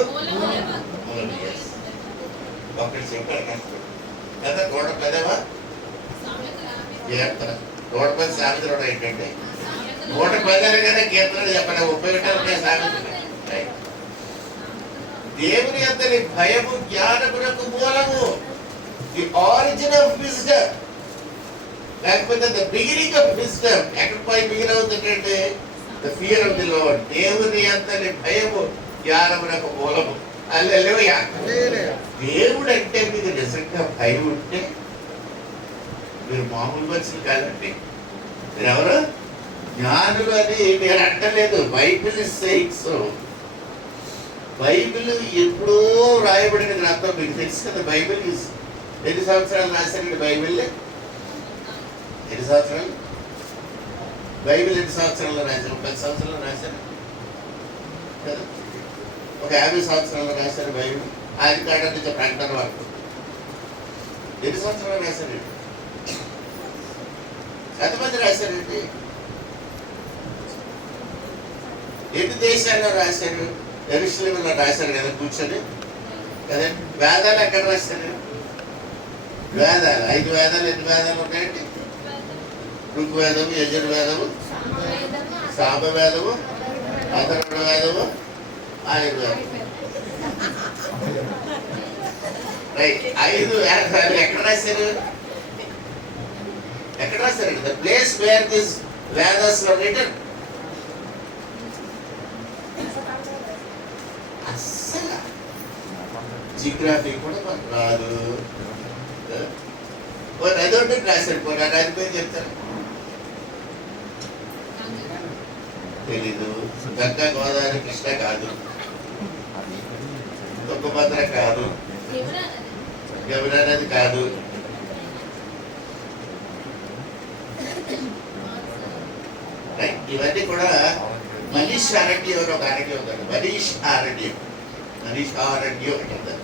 ఒకటి చెప్పారు కదా. 110వ కీర్తన, 110 సామెతలు ఏంటంటే 110 కదా కీర్తన చెప్పండి. 31 సామెత. దేవుని అంతని భయము జ్ఞానములకు మూలము. The origin of wisdom. లేకపోతే ద బిగినింగ్ ఆఫ్ విజ్డమ్ ఎక్కడ పోయి బిగిన్ అవుతుందంటే the fear of the lord. దేవుని అంతని భయము జ్ఞానమునకు మూలము. హల్లెలూయా. దేవుడు అంటే మీకు నిజంగా భయం ఉంటే మీరు మామూలు మనుషులు కాదండి. మీరు ఎవరు? జ్ఞానులు అని మీరు అంటలేదు. Bible is saying so. Bible ఎప్పుడో రాయబడిన గ్రంథం, మీకు తెలుసు కదా. బైబిల్ ఎన్ని సంవత్సరాలు రాశారండి? బైబిల్ ఎన్ని సంవత్సరాలు? బైబిల్ ఎన్ని సంవత్సరాల్లో రాశారు? 10 సంవత్సరాల్లో రాశారు కదా. ఒక 50 సంవత్సరాల్లో రాశారు బైబిల్. ఆది కాండం నుంచి ప్రకటన వరకు ఎన్ని సంవత్సరాలు రాశారండి? ఎంతమంది రాశారండి? ఎన్ని దేశాల్లో రాశారు? యెరూషలేములో రాశారు కదా కూర్చొని కదా. వేదాలు ఎక్కడ రాశారు? వేదాలు 5 వేదాలు. ఎన్ని వేదాలు ఉన్నాయండి? ఋగ్వేదము, యజుర్వేదము, సామవేదము, అథర్వణ వేదము, ఆయుర్వేదం. 5 వేదాలు ఎక్కడ రాశారు? ఎక్కడ రాశారండి? The place where this Vedas were return. Geography కూడా మనకు రాదు. నది ఒకటి రాశాడు, పోనీ నది పేరు చెప్తారు తెలీదు. గంగా, గోదావరి, కృష్ణ కాదు, తుంగభద్ర కాదు, యమునా నది కాదు. ఇవన్నీ కూడా మనీష్ అరణ్యం అని ఒక అరణ్యం ఉందండి. మనీష్ అరణ్యం ఒకటి ఉందండి.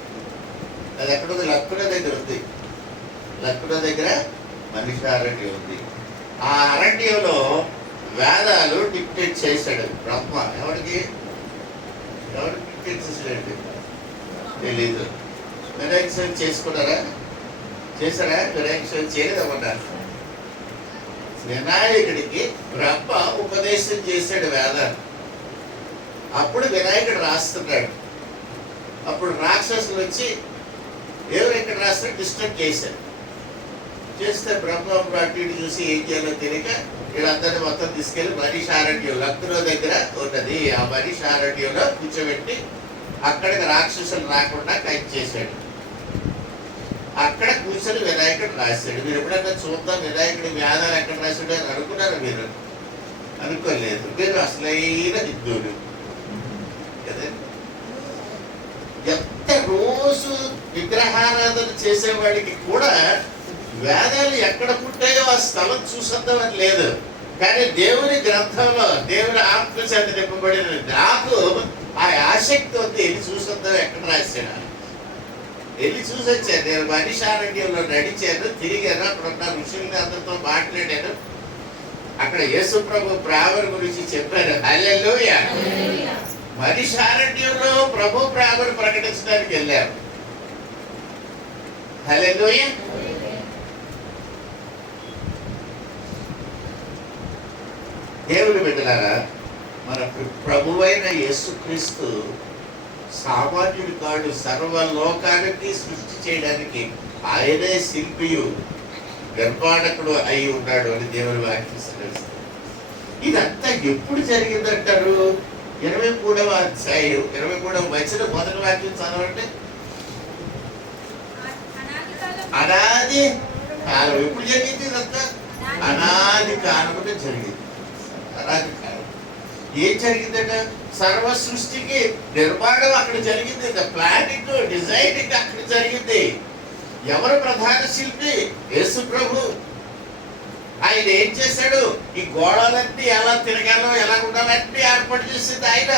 అది ఎక్కడ ఉంది? లక్నో దగ్గర ఉంది. లక్నో దగ్గర మనీష్ అరణ్యం ఉంది. ఆ అరణ్యంలో వేదాలు డిక్టేట్ చేశాడు బ్రహ్మ. ఎవరు డిక్టేట్ చేశాడు తెలీదు. వినాయక చవితి చేసుకున్నారా? చేశారా? వినాయక చవితి చేయలేదమ్మా. వినాయకుడికి బ్రహ్మ ఉపదేశం చేశాడు వేదాలు. అప్పుడు వినాయకుడు రాస్తున్నాడు. అప్పుడు రాక్షసులు వచ్చి ఎవరు ఎక్కడ రాస్తే డిస్టర్బ్ చేశారు. చేస్తే బ్రహ్మ అటు ఇటు చూసి ఏం చేయాలో తెలియక వీళ్ళందరినీ మొత్తం తీసుకెళ్లి మనీష్ అరణ్యం లక్నో దగ్గర ఉన్నది. ఆ మనీష్ అరణ్యంలో కూర్చోబెట్టి అక్కడికి రాక్షసులు రాకుండా కట్ చేశాడు. అక్కడ కూర్చొని వినాయకుడు రాశాడు. మీరు ఎప్పుడన్నా చూద్దాం వినాయకుడి వేదాలు ఎక్కడ రాశాడు అని అనుకున్నారు? మీరు అనుకోలేదు. మీరు అసలైన హిందువులు కదండి. ఎంత రోజు విగ్రహారాధన చేసేవాడికి కూడా వేదాలు ఎక్కడ పుట్టాయో ఆ స్థలం చూసొద్దామని లేదు. కానీ దేవుని గ్రంథంలో దేవుని ఆత్మ చేత నింపబడిన నాకు ఆ ఆసక్తి ఉంది. వెళ్ళి చూసొద్దాం ఎక్కడ రాశాడు. వెళ్ళి చూసి వచ్చాను. నేను మనీష్ అరణ్యంలో నడిచాను, తిరిగాను. అక్కడ ఉన్న ఋషుల్ని అందరితో మాట్లాడాను. అక్కడ యేసు ప్రభు ప్రేమ గురించి చెప్పాను. హల్లెలూయా. మనీష్ అరణ్యంలో ప్రభు ప్రేమను ప్రకటించడానికి వెళ్ళాను. హల్లెలూయా. దేవుని బిడ్డలారా, మన ప్రభువైన యేసుక్రీస్తు సామాన్యుడు కాడు. సర్వలోకానికి సృష్టి చేయడానికి ఆయనే శిల్పియు గర్భాణకుడు అయి ఉన్నాడు అని దేవుని వాక్యం సెలవిస్తుంది. ఇదంతా ఎప్పుడు జరిగిందంటారు? 23వ అధ్యాయం 23వ వచనం మొదటి వాక్యం చదవండి. అనాది కాలం. ఎప్పుడు జరిగింది ఇదంతా? అనాది కాలమునే జరిగింది. అనాది కాలం. ఏం జరిగిందట? సర్వ సృష్టికి నిర్మాణం అక్కడ జరిగింది. ప్లానింగ్, డిజైనింగ్ అక్కడ జరిగింది. ఎవరు ప్రధాన శిల్పి? యేసు ప్రభు. ఆయన ఏం చేశాడు? ఈ గోడలన్నీ ఎలా తిరగాలో ఎలా ఉండాలన్నీ ఏర్పాటు చేసింది ఆయన.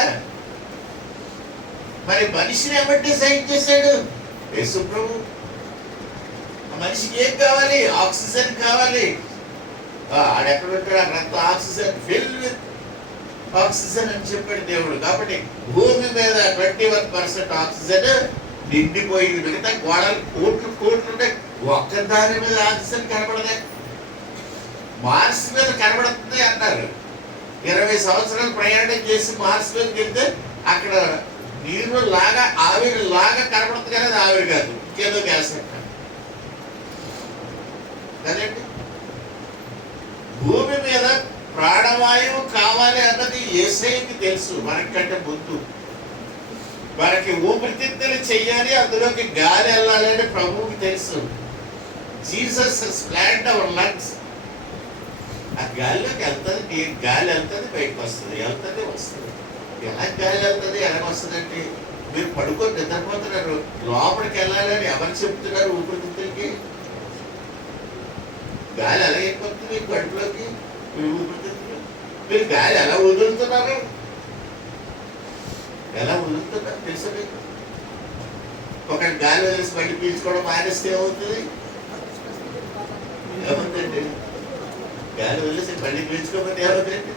మరి మనిషిని ఎవరు డిజైన్ చేశాడు? యేసు ప్రభు. మనిషికి ఏం కావాలి? ఆక్సిజన్ కావాలి. ఆడెక్కడ ఉంటాడు? అక్కడంతా ఆక్సిజన్, ఫిల్ విత్ ఆక్సిజన్ అని చెప్పాడు దేవుడు. కాబట్టి భూమి మీద 21% ఆక్సిజన్ నిండిపోయింది. మిగతా గోడలు కోట్లు ఉంటాయి. ఒక్క దాని మీద ఆక్సిజన్ కనబడదే. మార్స్ మీద కనబడుతుంది అన్నారు. 20 సంవత్సరాలు ప్రయాణం చేసి మార్స్ మీదకి వెళ్తే అక్కడ నీరు లాగా ఆవిరి లాగా కనబడుతుంది, కానీ అది ఆవిరి కాదు, ఇంకేదో గ్యాస్ అంటారు కదండి. భూమి మీద ప్రాణవాయువు కావాలి అన్నది యేసయ్యకి తెలుసు. మనకంటే ముందు మనకి ఊపిరితిత్తులు చెయ్యాలి, అందులోకి గాలి వెళ్ళాలి అని ప్రభువుకి తెలుసు. Jesus has planned our lungs. ఆ గాలిలోకి వెళ్తుంది, గాలి వెళ్తుంది, బయటకు వస్తుంది, వెళ్తుంది, వస్తుంది. ఎలా గాలి వెళ్తుంది, ఎలా వస్తుంది అంటే మీరు పడుకొని నిద్రపోతున్నారు. లోపలికి వెళ్ళాలని ఎవరు చెప్తున్నారు? ఊపిరితిత్తులకి గాలి ఎలా అయిపోతుంది కడుపులోకి, ఊపిరితిత్తులు. మీరు గాలి ఎలా వదులుతున్నారు? ఎలా వదులుతున్నారు తెలుసా మీకు? ఒక గాలి వదిలేసి బయట పీల్చుకోవడం మానేస్తే ఏమవుతుంది? ఏమవుతుందండి? గాలి వదిలేసి బయట పీల్చుకోకపోతే ఏమవుతుందండి?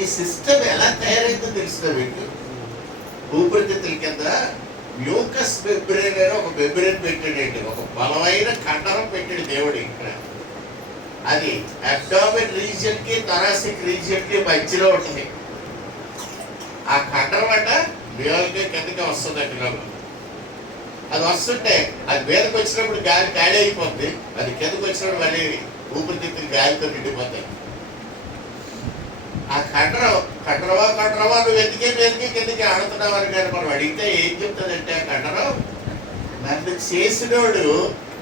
ఈ సిస్టమ్ ఎలా తయారైందో తెలుస్తుందా మీకు? ఊపిరితిత్తుల కింద మ్యూకస్ మెబ్రేన్ అని ఒక మెబ్రేన్ పెట్టాడండి. ఒక బలమైన కండరం పెట్టాడు దేవుడు ఇక్కడ. అది అబ్డామిన్ రీజియన్ కి థొరాసిక్ రీజియన్ కి మధ్యలో ఉంటుంది. ఆ కండరం అంట బియోల్కి కిందకి వస్తుంది అక్కడ. అది వస్తుంటే అది మీదకి వచ్చినప్పుడు గాలి ఖాళీ అయిపోతుంది. అది కిందకి వచ్చినప్పుడు మళ్ళీ ఊపిరితిత్తులు గాలితో నిండిపోతాయి. ఆ కండరం కండరవా కండరవా నువ్వు ఎందుకే ఆడుతున్నావు అని కానీ మనం అడిగితే ఏం చెప్తుందంటే ఆ కండరం, నన్ను చేసినోడు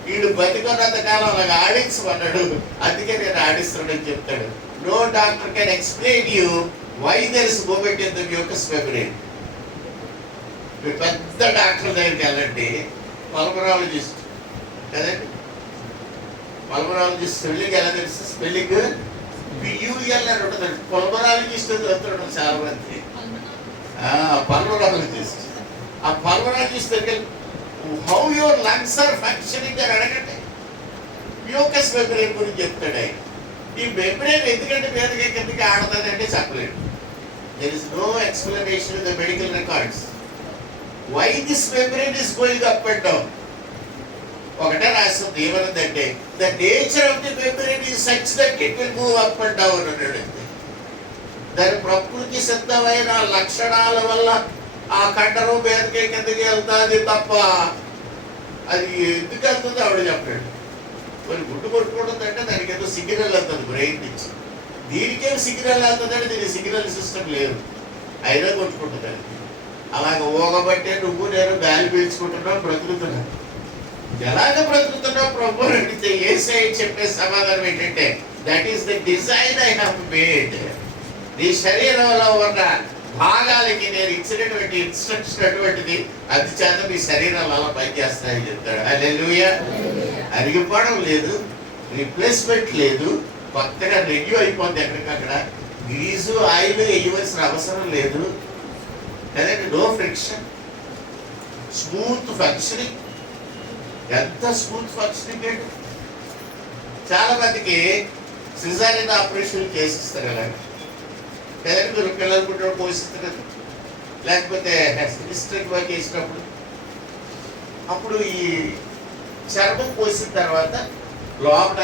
వీడు బతికున్నంత కాలం అలాగ ఆడించమన్నాడు, అందుకే నేను ఆడిస్తున్నాడని చెప్తాడు. No doctor can explain you why there is moment in the mucous membrane. మీరు పెద్ద డాక్టర్ దగ్గరికి వెళ్ళండి, పల్మనాలజిస్ట్ కదండి, పల్మనాలజిస్ట్ స్పెల్లింగ్ ఎలా తెలుసు? స్పెల్లింగ్ పియూఎల్ అని ఉంటుంది. పల్మనాలజిస్ట్ వస్తుంటారు చాలా మంది, పల్మనాలజిస్ట్. ఆ పల్మనాలజిస్ట్ దగ్గర how your lungs are functioning అని అడగండి. మ్యూకస్ మెమ్బ్రేన్ గురించి చెప్తాడు ఆయన. ఈ మెమ్బ్రేన్ ఎందుకంటే మీదకి కిందకి ఆడుతుందంటే చెప్పలేడు. There is no explanation in the medical records why this membrane is going up and down. ఒకటే రాస్తుంది ఏమన్నదంటే the nature of the membrane is such that it will move up and down అన్నాడు. దాని ప్రకృతి సిద్ధమైన లక్షణాల వల్ల ఆ కండరం మీదకి కిందకి వెళ్తాది తప్ప అది ఎందుకు వెళ్తుందో ఆవిడ చెప్పాడు. మరి గుడ్డు కొట్టుకుంటుందంటే దానికి ఏదో సిగ్నల్ వెళ్తుంది బ్రెయిన్ నుంచి. దీనికేం సిగ్నల్ వెళ్తుందంటే దీనికి సిగ్నల్ సిస్టమ్ లేదు, అయినా కొట్టుకుంటుంది. అలాగే ఊగబట్టే నువ్వు నేను గాలి పీల్చుకుంటున్నావు, బ్రతుకుతున్నావు. ఎలాగ బ్రతుకుతున్నావు ప్రభు అడిగితే యేసయ్య చెప్పే సమాధానం ఏంటంటే that is the design I have made. నీ శరీరంలో ఉన్న భాగాలకి నేను ఇచ్చినటువంటి ఇన్స్ట్రక్షన్ అటువంటిది, అది చేత మీ శరీరాలు అలా పనిచేస్తాయని చెప్తాడు. హల్లెలూయా. అరిగిపోవడం లేదు, రిప్లేస్మెంట్ లేదు, కొత్తగా రెన్యూ అయిపోద్ది. ఎక్కడికక్కడ గ్రీజు ఆయిల్ వేయవలసిన అవసరం లేదు కదండి. No friction, smooth functioning. ఎంత స్మూత్ ఫంక్షనింగ్ అండి. చాలా మందికి సిజారియన్ ఆపరేషన్ చేసిస్తారు అలాగే కదండి. మీరు పిల్లలు పుట్టినప్పుడు పోషిస్తారు కదా, లేకపోతే హిస్టరీకి వర్క్ చేసినప్పుడు అప్పుడు ఈ చర్మం పోసిన తర్వాత లోపల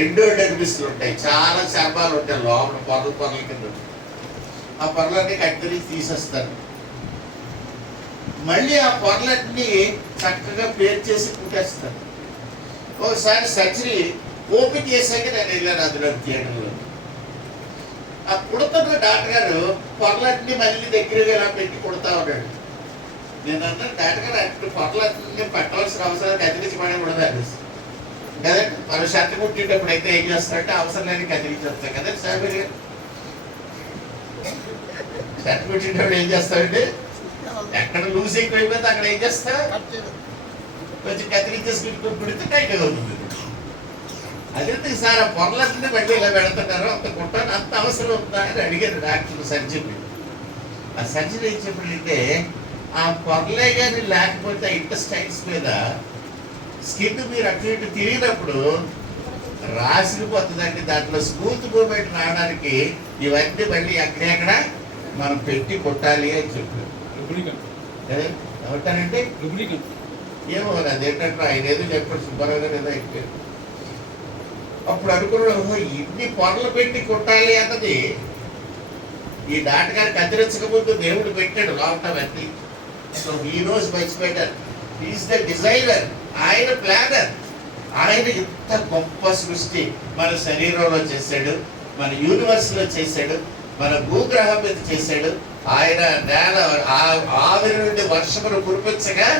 ఎండోడర్మిస్లు ఉంటాయి, చాలా చర్మాలు ఉంటాయి లోపల, పొరల కింద. ఆ పొరలన్నీ కట్టి తీసేస్తారు. మళ్ళీ ఆ పొరలన్నీ చక్కగా పేరు చేసి కుట్టేస్తారు. ఒకసారి సర్జరీ ఓపెన్ చేశాక నేను వెళ్ళాను అందులో థియేటర్లో. ఆ కుడుతున్న డాక్టర్ గారు పొరలన్నీ మళ్ళీ దగ్గరగా ఇలా పెట్టి కుడతా ఉన్నాడు. నేను అన్నాను డాక్టర్ గారు అప్పుడు పొరలన్నీ పట్టవలసిన అవసరాలు కదిలించమని కూడా అనిపిస్తుంది కదండి. మనం షర్ట్ కుట్టేటప్పుడు అయితే ఏం చేస్తారంటే అవసరం లేని కదిలించేస్తాం కదండి. సార్ మీరు షర్ట్ కుట్టేటప్పుడు ఏం చేస్తారంటే ఎక్కడ లూజ్ ఎక్కువైపోతే అక్కడ ఏం చేస్తా కొంచెం కత్తిరించేసి కుడితే టైట్ అవుతుంది. అదే సార్ ఆ పొరలన్నీ మళ్ళీ ఇలా పెడుతున్నారు, అంత కుట్టాను అంత అవసరం ఉందా అని అడిగారు డాక్టర్ సర్జరీ. ఆ సర్జరీ ఏం చెప్పాడంటే ఆ పొరలే కానీ లేకపోతే ఇంటెస్టైన్స్ మీద స్కిన్ మీరు అటు ఇటు తిరిగినప్పుడు రాసిపోతుందండి. దాంట్లో స్మూత్ మూమెంట్ రావడానికి ఇవన్నీ మళ్ళీ ఎక్కడెక్కడ మనం పెట్టి కొట్టాలి అని చెప్పారు. ఏమంటారంటే ఏమో అదేంటంటే ఆయన ఏదో చెప్పాడు, సుబ్బారావు గారు ఏదో అయిపోయారు. అప్పుడు అనుకున్నాడు ఇన్ని పొరలు పెట్టి కొట్టాలి అన్నది ఈ నాటకాన్ని కత్తిరించకముందు దేవుడు పెట్టాడు లోపల అన్ని. సో ఈ రోజు much better. Is the designer, ఆయన ప్లానర్. ఆయన ఇంత గొప్ప సృష్టి మన శరీరంలో చేశాడు, మన యూనివర్స్ లో చేశాడు, మన భూగ్రహం మీద చేశాడు. ఆయన నేల ఆవిరి నుండి వర్షమును కురిపించగా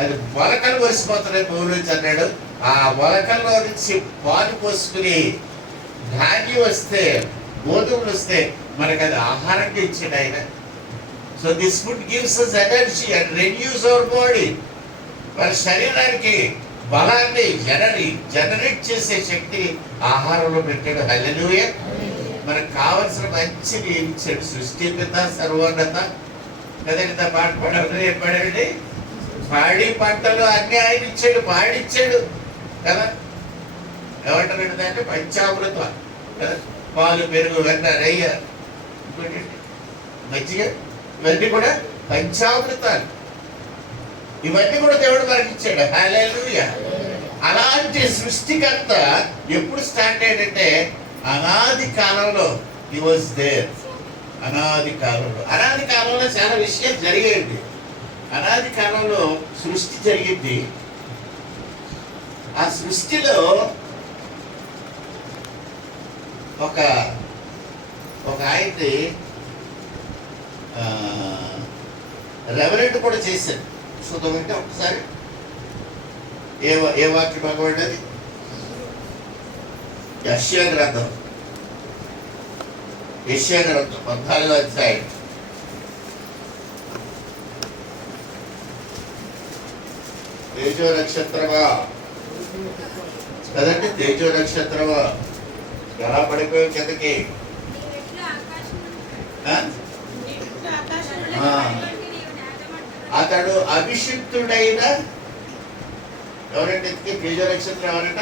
అది మొలకలు వరిసిపోతున్నాయి భూమి నుంచి అన్నాడు. ఆ మొలకల్లో నుంచి పాలు పోసుకుని ధాన్యం వస్తే, గోధుమలు వస్తే మనకు అది ఆహారంగా ఇచ్చాడు ఆయన. So this food gives us energy and renews our body. మన శరీరానికి బలాన్ని జనరేట్ చేసే శక్తి ఆహారంలో పెట్టాడు. హల్లెలూయా. మనకు కావలసిన మంచిని ఇచ్చాడు. సృష్టిపిత సర్వోన్నత కదండి. పాట పాడాలి చెప్పాడండి. పాడి పంటలు అన్ని ఆయన ఇచ్చాడు, పాడిచ్చాడు కదా. ఏమంటారండి దాన్ని? పంచామృతం కదా. పాలు, పెరుగు, వెన్న, రయ్య, మజ్జిగ, ఇవన్నీ కూడా పంచామృతాలు. ఇవన్నీ కూడా దేవుడు మనకి ఇచ్చాడు. హల్లెలూయా. అలాంటి సృష్టికర్త ఎప్పుడు స్టార్ట్ అయ్యాడంటే అనాది కాలంలో హి వాజ్ దేర్. అనాది కాలంలో చాలా విషయాలు జరిగాయండి. అనాది కాలంలో సృష్టి జరిగింది. ఆ సృష్టిలో ఒక ఆయన్ని రెవరెంట్ కూడా చేశారు. చూద్దామంటే ఒకసారి ఏ వాక్యం బాగుపడ్డది? యెషయా గ్రంథం 14వ అధ్యాయం. తేజో నక్షత్రమా కదండి, తేజో నక్షత్రమా ఎలా పడిపోయావు కిందకి? అతడు అభిషిక్తుడైన, ఎవరంటే తేజో నక్షత్రం ఎవరంట?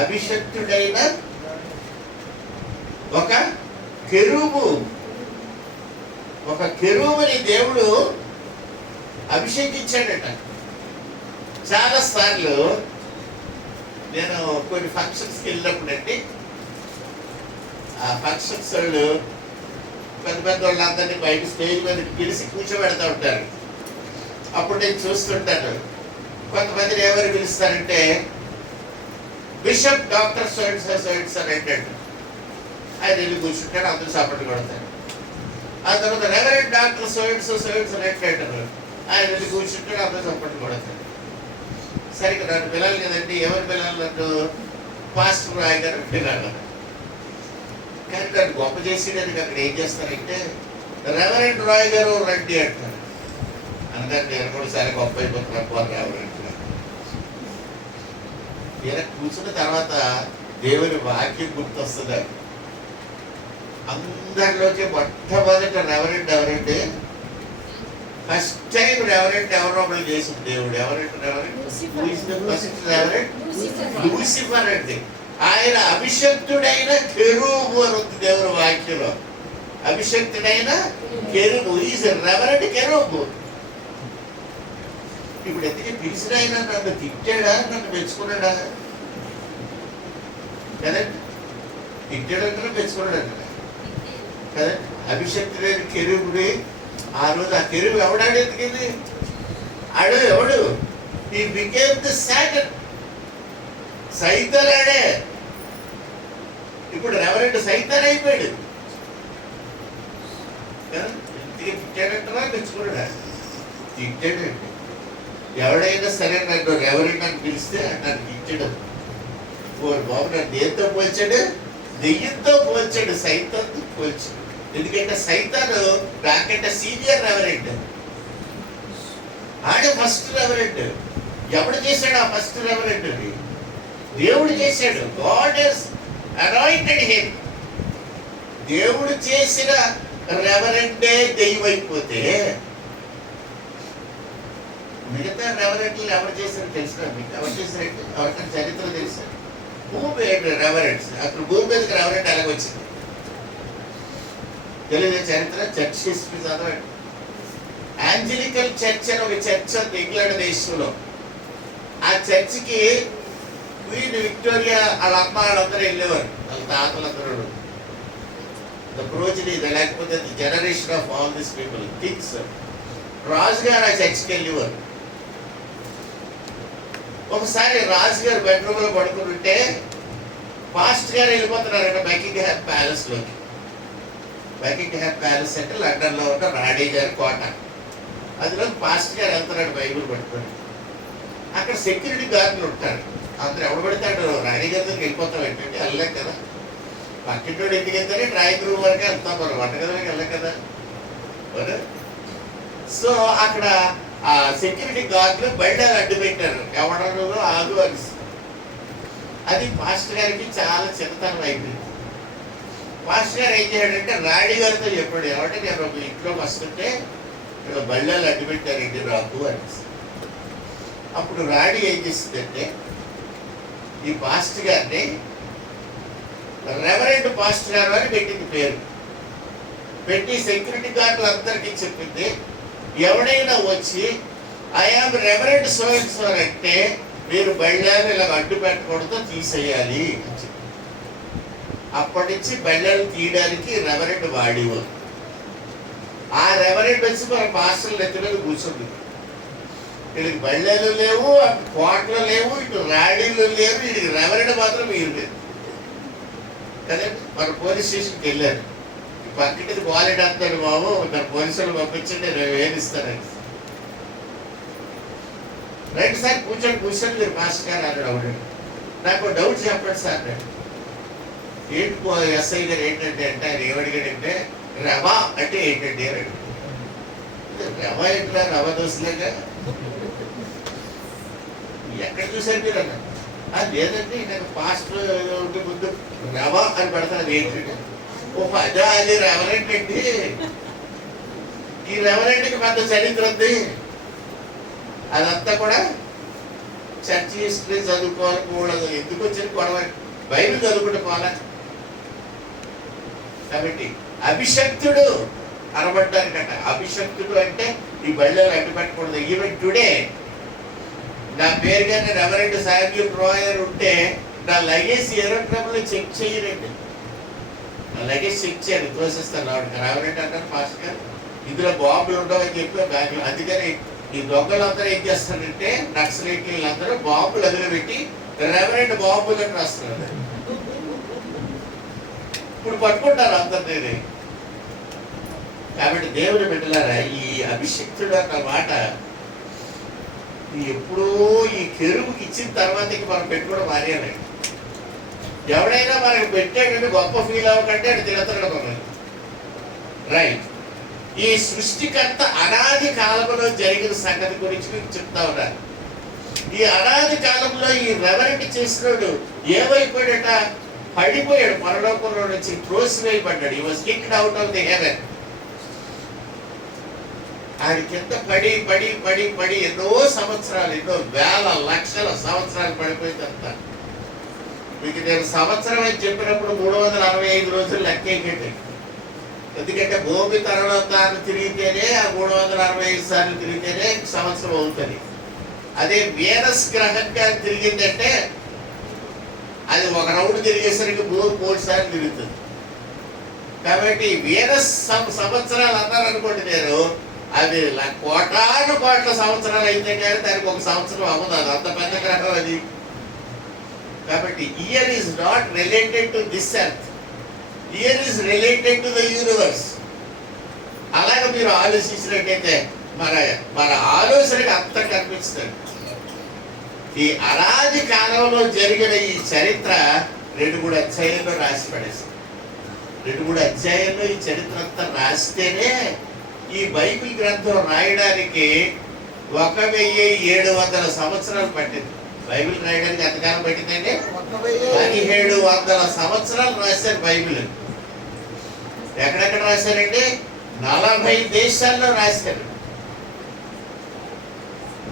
అభిషిక్తుడైన ఒక కెరూబు. ఒక కెరూబుని దేవుడు అభిషేకించాడట. చాలా సార్లు నేను కొన్ని ఫంక్షన్స్కి వెళ్ళినప్పుడు అండి, ఆ ఫంక్షన్స్ వాళ్ళు పెద్ద పెద్ద వాళ్ళందరినీ బయట స్టేజ్ మీద పిలిచి కూర్చోబెడతా ఉంటారు. అప్పుడు నేను చూస్తుంటాను, కొంతమందిని ఎవరు పిలుస్తారంటే బిషప్ డాక్టర్ సోయిట్స్ అని అంటాడు. ఆయన వెళ్ళి కూర్చుంటాడు, అందరూ సపోర్ట్ కొడతారు. ఆ తర్వాత రెవరెంట్ డాక్టర్ సోయిట్స్ అని అంటాడు. ఆయన వెళ్ళి కూర్చుంటాడు, అందరూ సపోర్ట్ కొడతారు. సరిగ్గా నన్ను పిల్లలు కదండి, ఎవరు పిల్లలు? నన్ను పాస్టర్ రాయ్ గారు పిల్లలు. కానీ నన్ను గొప్ప చేసేదానికి అక్కడ ఏం చేస్తారంటే రెవరెంట్ రాయ్ గారు రండి అంటారు. అందుకని నేను కూడా సరే గొప్ప అయిపోతున్నాను రెవరెంట్ గారు. ఇలా కూర్చున్న తర్వాత దేవుని వాక్యం గుర్తొస్తుంది. అందరిలోకి మొట్టమొదట రెవరెంట్ ఎవరంటే, ఫస్ట్ టైం రెవరెంట్ ఎవరో ఒకళ్ళు చేసింది దేవుడు. ఎవరంటే ఫస్ట్ రెవరెంట్ లూసిఫర్ అండి. ఆయన అభిషక్తుడైన కెరూబు అని ఉంది దేవుని వాక్యంలో. అభిషక్తుడైన కెరూబు, ఈజ్ రెవరెంట్ కెరూబు. ఇప్పుడు ఎందుకు పిలిచిన ఆయన నన్ను తిట్టాడా, నన్ను మెచ్చుకున్నాడా? కదండి, తిట్టాడంటే మెచ్చుకున్నాడు కదా. అభిషక్తుడైన కెరూబుడి ఆ రోజు ఆ కెరూబు ఎవడాడు ఎత్తుకింది? ఎవడు? He became the Satan, సైతానాడే. ఇప్పుడు రెవరెంట్ సైతాన్ అయిపోయాడు కదా. ఇంటికి తిట్టాడంటారా మెచ్చుకున్నాడా? తిట్టాడండి. ఎవడైనా సరే నన్ను రెవరెంట్ అని పిలిస్తే నన్ను తిట్టడం. ఓ బాబు, నన్ను దేంతో పోల్చాడు? దెయ్యంతో పోల్చాడు, సైతాన్తో పోల్చాడు. ఎందుకంటే సైతాను నాకంటే సీనియర్ రెవరెంట్. ఆడే ఫస్ట్ రెవరెంట్. ఎవడు చేశాడు ఆ ఫస్ట్ రెవరెంట్? దేవుడు చేశాడు. God has anointed him. దేవుడు చేసిన రెవరెంటే దెయ్యమైపోతే మిగతా రెవరెంట్లు ఎవరు చేశారో తెలిసిన మీకు? ఎవరు చేశారంటే ఎవరికైనా చరిత్ర తెలుసు? భూమి రెవరెంట్స్. అక్కడ భూమి మీదకి రెవరెంట్ ఎలాగొచ్చింది తెలియదు చరిత్ర. చర్చ్ హిస్టరీ చదవండి. యాంజలికల్ చర్చ్ అని ఒక చర్చ్ ఉంది ఇంగ్లాండ్ దేశంలో. ఆ చర్చికి క్వీన్ విక్టోరియా వాళ్ళ అమ్మ వాళ్ళందరూ వెళ్ళేవారు, వాళ్ళ తాతలందరూ. ద ప్రోజనీ, లేకపోతే the generation of all this people Kings. రాజుగారు ఆ చర్చికి వెళ్ళేవారు. ఒకసారి రాజుగారు బెడ్రూమ్ లో పడుకుని ఉంటే పాస్ట్ గారు వెళ్ళిపోతున్నారంట బకింగ్హామ్ ప్యాలెస్ లోకి. బకింగ్హామ్ ప్యాలెస్ అంటే లండన్ లో ఉన్న రాణి గారి కోట. అందులో పాస్ట్ గారు వెళ్తున్నాడు బైబుల్ పట్టుకొని. అక్కడ సెక్యూరిటీ గార్డులు ఉంటారు. అందరు ఎవడు పడతాడు? రాణి గారి దగ్గరికి వెళ్ళిపోతాం ఏంటంటే వెళ్ళలేం కదా. పక్కింటోడు ఇంటికి వెళ్తానే డ్రాయింగ్ రూమ్ వరకే వెళ్తాం, మనం వంటగదిలోకి వెళ్ళాం కదా. సో అక్కడ ఆ సెక్యూరిటీ గార్డులు బయట అడ్డు పెట్టారు. ఎవడో ఆగు అని. అది పాస్టర్ గారికి చాలా చిన్నతనం అయిపోయింది. పాస్టర్ గారు ఏం చేశాడంటే రాణి గారితో చెప్పాడు, ఏమంటే నేను ఒక ఇంట్లోకి వస్తుంటే ఇక్కడ బళ్ళాలు అడ్డు పెట్టారండి నాకు అని. అప్పుడు రాణి ఏం చేసిందంటే ఈ పాస్టర్ గారిని రెవరెంట్ పాస్టర్ గారు అని పెట్టింది పేరు. పెట్టి సెక్యూరిటీ గార్డులు అందరికీ చెప్పింది, ఎవడైనా వచ్చి I am reverent so and so అంటే మీరు బళ్ళాలు ఇలా అడ్డు పెట్టకూడదు, తీసేయాలి అని చెప్పి. అప్పటి నుంచి బళ్ళాలు తీయడానికి రెవరెంట్ వాడేవారు. ఆ రెవరెంట్ వచ్చి మన పాస్టర్లు ఎత్తి మీద కూర్చుంది. వీడికి బళ్ళాలు లేవు, అటు కోటలు లేవు, ఇటు రాడీలు లేవు, వీడికి రెవరెంట్ మాత్రం మీరు లేదు కదండి. మన పోలీస్ స్టేషన్కి వెళ్ళారు. పక్కటిది బాలేడంతాడు బాబు, నా పోలీసులు పంపించండి, నేను వేధిస్తానని. రైట్ సార్, కూర్చొని మీరు మాస్టర్ గారు అన్నాడు. అవును, నాకు డౌట్ చెప్పండి సార్ అన్నాడు. ఏంటి ఎస్ఐ గారు ఏంటంటే అంటే ఆయన ఏమడిగాడంటే రవా అంటే ఏంటండి అని అడిగాడు. రవా ఏంటా, రవా దోశలేగా ఎక్కడ చూసారు మీరు అన్నారు. లేదండి నాకు పాస్టర్ ఉంటే ముందు రవా అని పెడతాను ఏంటంటే, ఓ అదా అది రెవరెంట్ అండి, ఈ రెవరెంట్కి పెద్ద చరిత్ర ఉంది, అదంతా కూడా చర్చ్ హిస్టరీ చదువుకోవాలి కూడదు, ఎందుకు వచ్చిన గొడవ, బైబిల్ చదువుకుంటే పోలా. కాబట్టి అభిషక్తుడు అనబడ్డానికంట. అభిషక్తుడు అంటే ఈ బళ్ళలో అడ్డు పెట్టకూడదు. ఈవెన్ టుడే నా పేరు కానీ రెవరెంట్ సామ్యూల్ రాయర్ ఉంటే నా లగేజ్ ఏరోడ్రమ్లో చెక్ చేయరండి. నా లగేజ్ చెక్ చేయండి, తోసిస్తాను. రెవరెంట్ అంటారు ఫాస్ట్ గారు, ఇందులో బాంబులు ఉండవని చెప్పి బ్యాగ్లో. అందుకని ఈ దొంగలందరూ ఏం చేస్తారంటే నక్సలైట్లందరూ బాంబులు అదిలిపెట్టి రెవరెంట్ బాంబులు అని రాస్తున్నారు. ఇప్పుడు పట్టుకుంటారు అందరినీ. కాబట్టి దేవుని బిడ్డలారా, ఈ అభిషక్తుడు అన్న మాట ఎప్పుడో ఈ కెరువుకి ఇచ్చిన తర్వాతకి మనం పెట్టుకోవడం మానేయాలి. ఎవడైనా మనకి పెట్టాడంటే గొప్ప ఫీల్ అవ్వకంటే అది తిడతాడు మనల్ని. రైట్. ఈ సృష్టికర్త అనాది కాలంలో జరిగిన సంగతి గురించి మీకు చెప్తా ఉన్నాను. ఈ అనాది కాలంలో ఈ రెవరెంట్ చేసినోడు ఏమైపోయాడట, పడిపోయాడు, పరలోకంలో నుంచి త్రోసివేయబడ్డాడు. ఈ was kicked out of the haven. ఆయన కింద పడి పడి పడి పడి ఎన్నో సంవత్సరాలు, ఎన్నో వేల లక్షల సంవత్సరాలు పడిపోయిందంత. మీకు నేను సంవత్సరం అని చెప్పినప్పుడు 365 రోజులు లెక్కేయండి. ఎందుకంటే భూమి తరలోకాన్ని తిరిగితేనే ఆ 365 సార్లు తిరిగితేనే సంవత్సరం అవుతుంది. అదే వీనస్ గ్రహంగా తిరిగిందంటే అది ఒక రౌండ్ తిరిగేసరికి భూమి 3 సార్లు తిరుగుతుంది. కాబట్టి వీనస్ సంవత్సరాలు అన్నారు అనుకోండి, నేను అది కోటాను కోట్ల సంవత్సరాలు అయితే కానీ దానికి ఒక సంవత్సరం అవ్వదు. అది అంత పెద్ద గ్రహం అది. కాబట్టి year is not related to this earth, year is related to the universe. అలాగే మీరు ఆలోచించినట్టయితే మన ఆలోచనకి అంతా కనిపిస్తుంది. ఈ అనాది కాలంలో జరిగిన ఈ చరిత్ర 2-3 అధ్యాయంలో రాసి పడేస్తుంది. 2-3 అధ్యాయంలో ఈ చరిత్ర అంతా రాస్తేనే ఈ బైబిల్ గ్రంథం రాయడానికి 1700 సంవత్సరాలు పట్టింది. బైబిల్ రాయడానికి ఎంతకాలం పట్టిందండి? 1700 సంవత్సరాలు రాశారు బైబిల్. ఎక్కడెక్కడ రాశారండి? 40 దేశాల్లో రాశారు.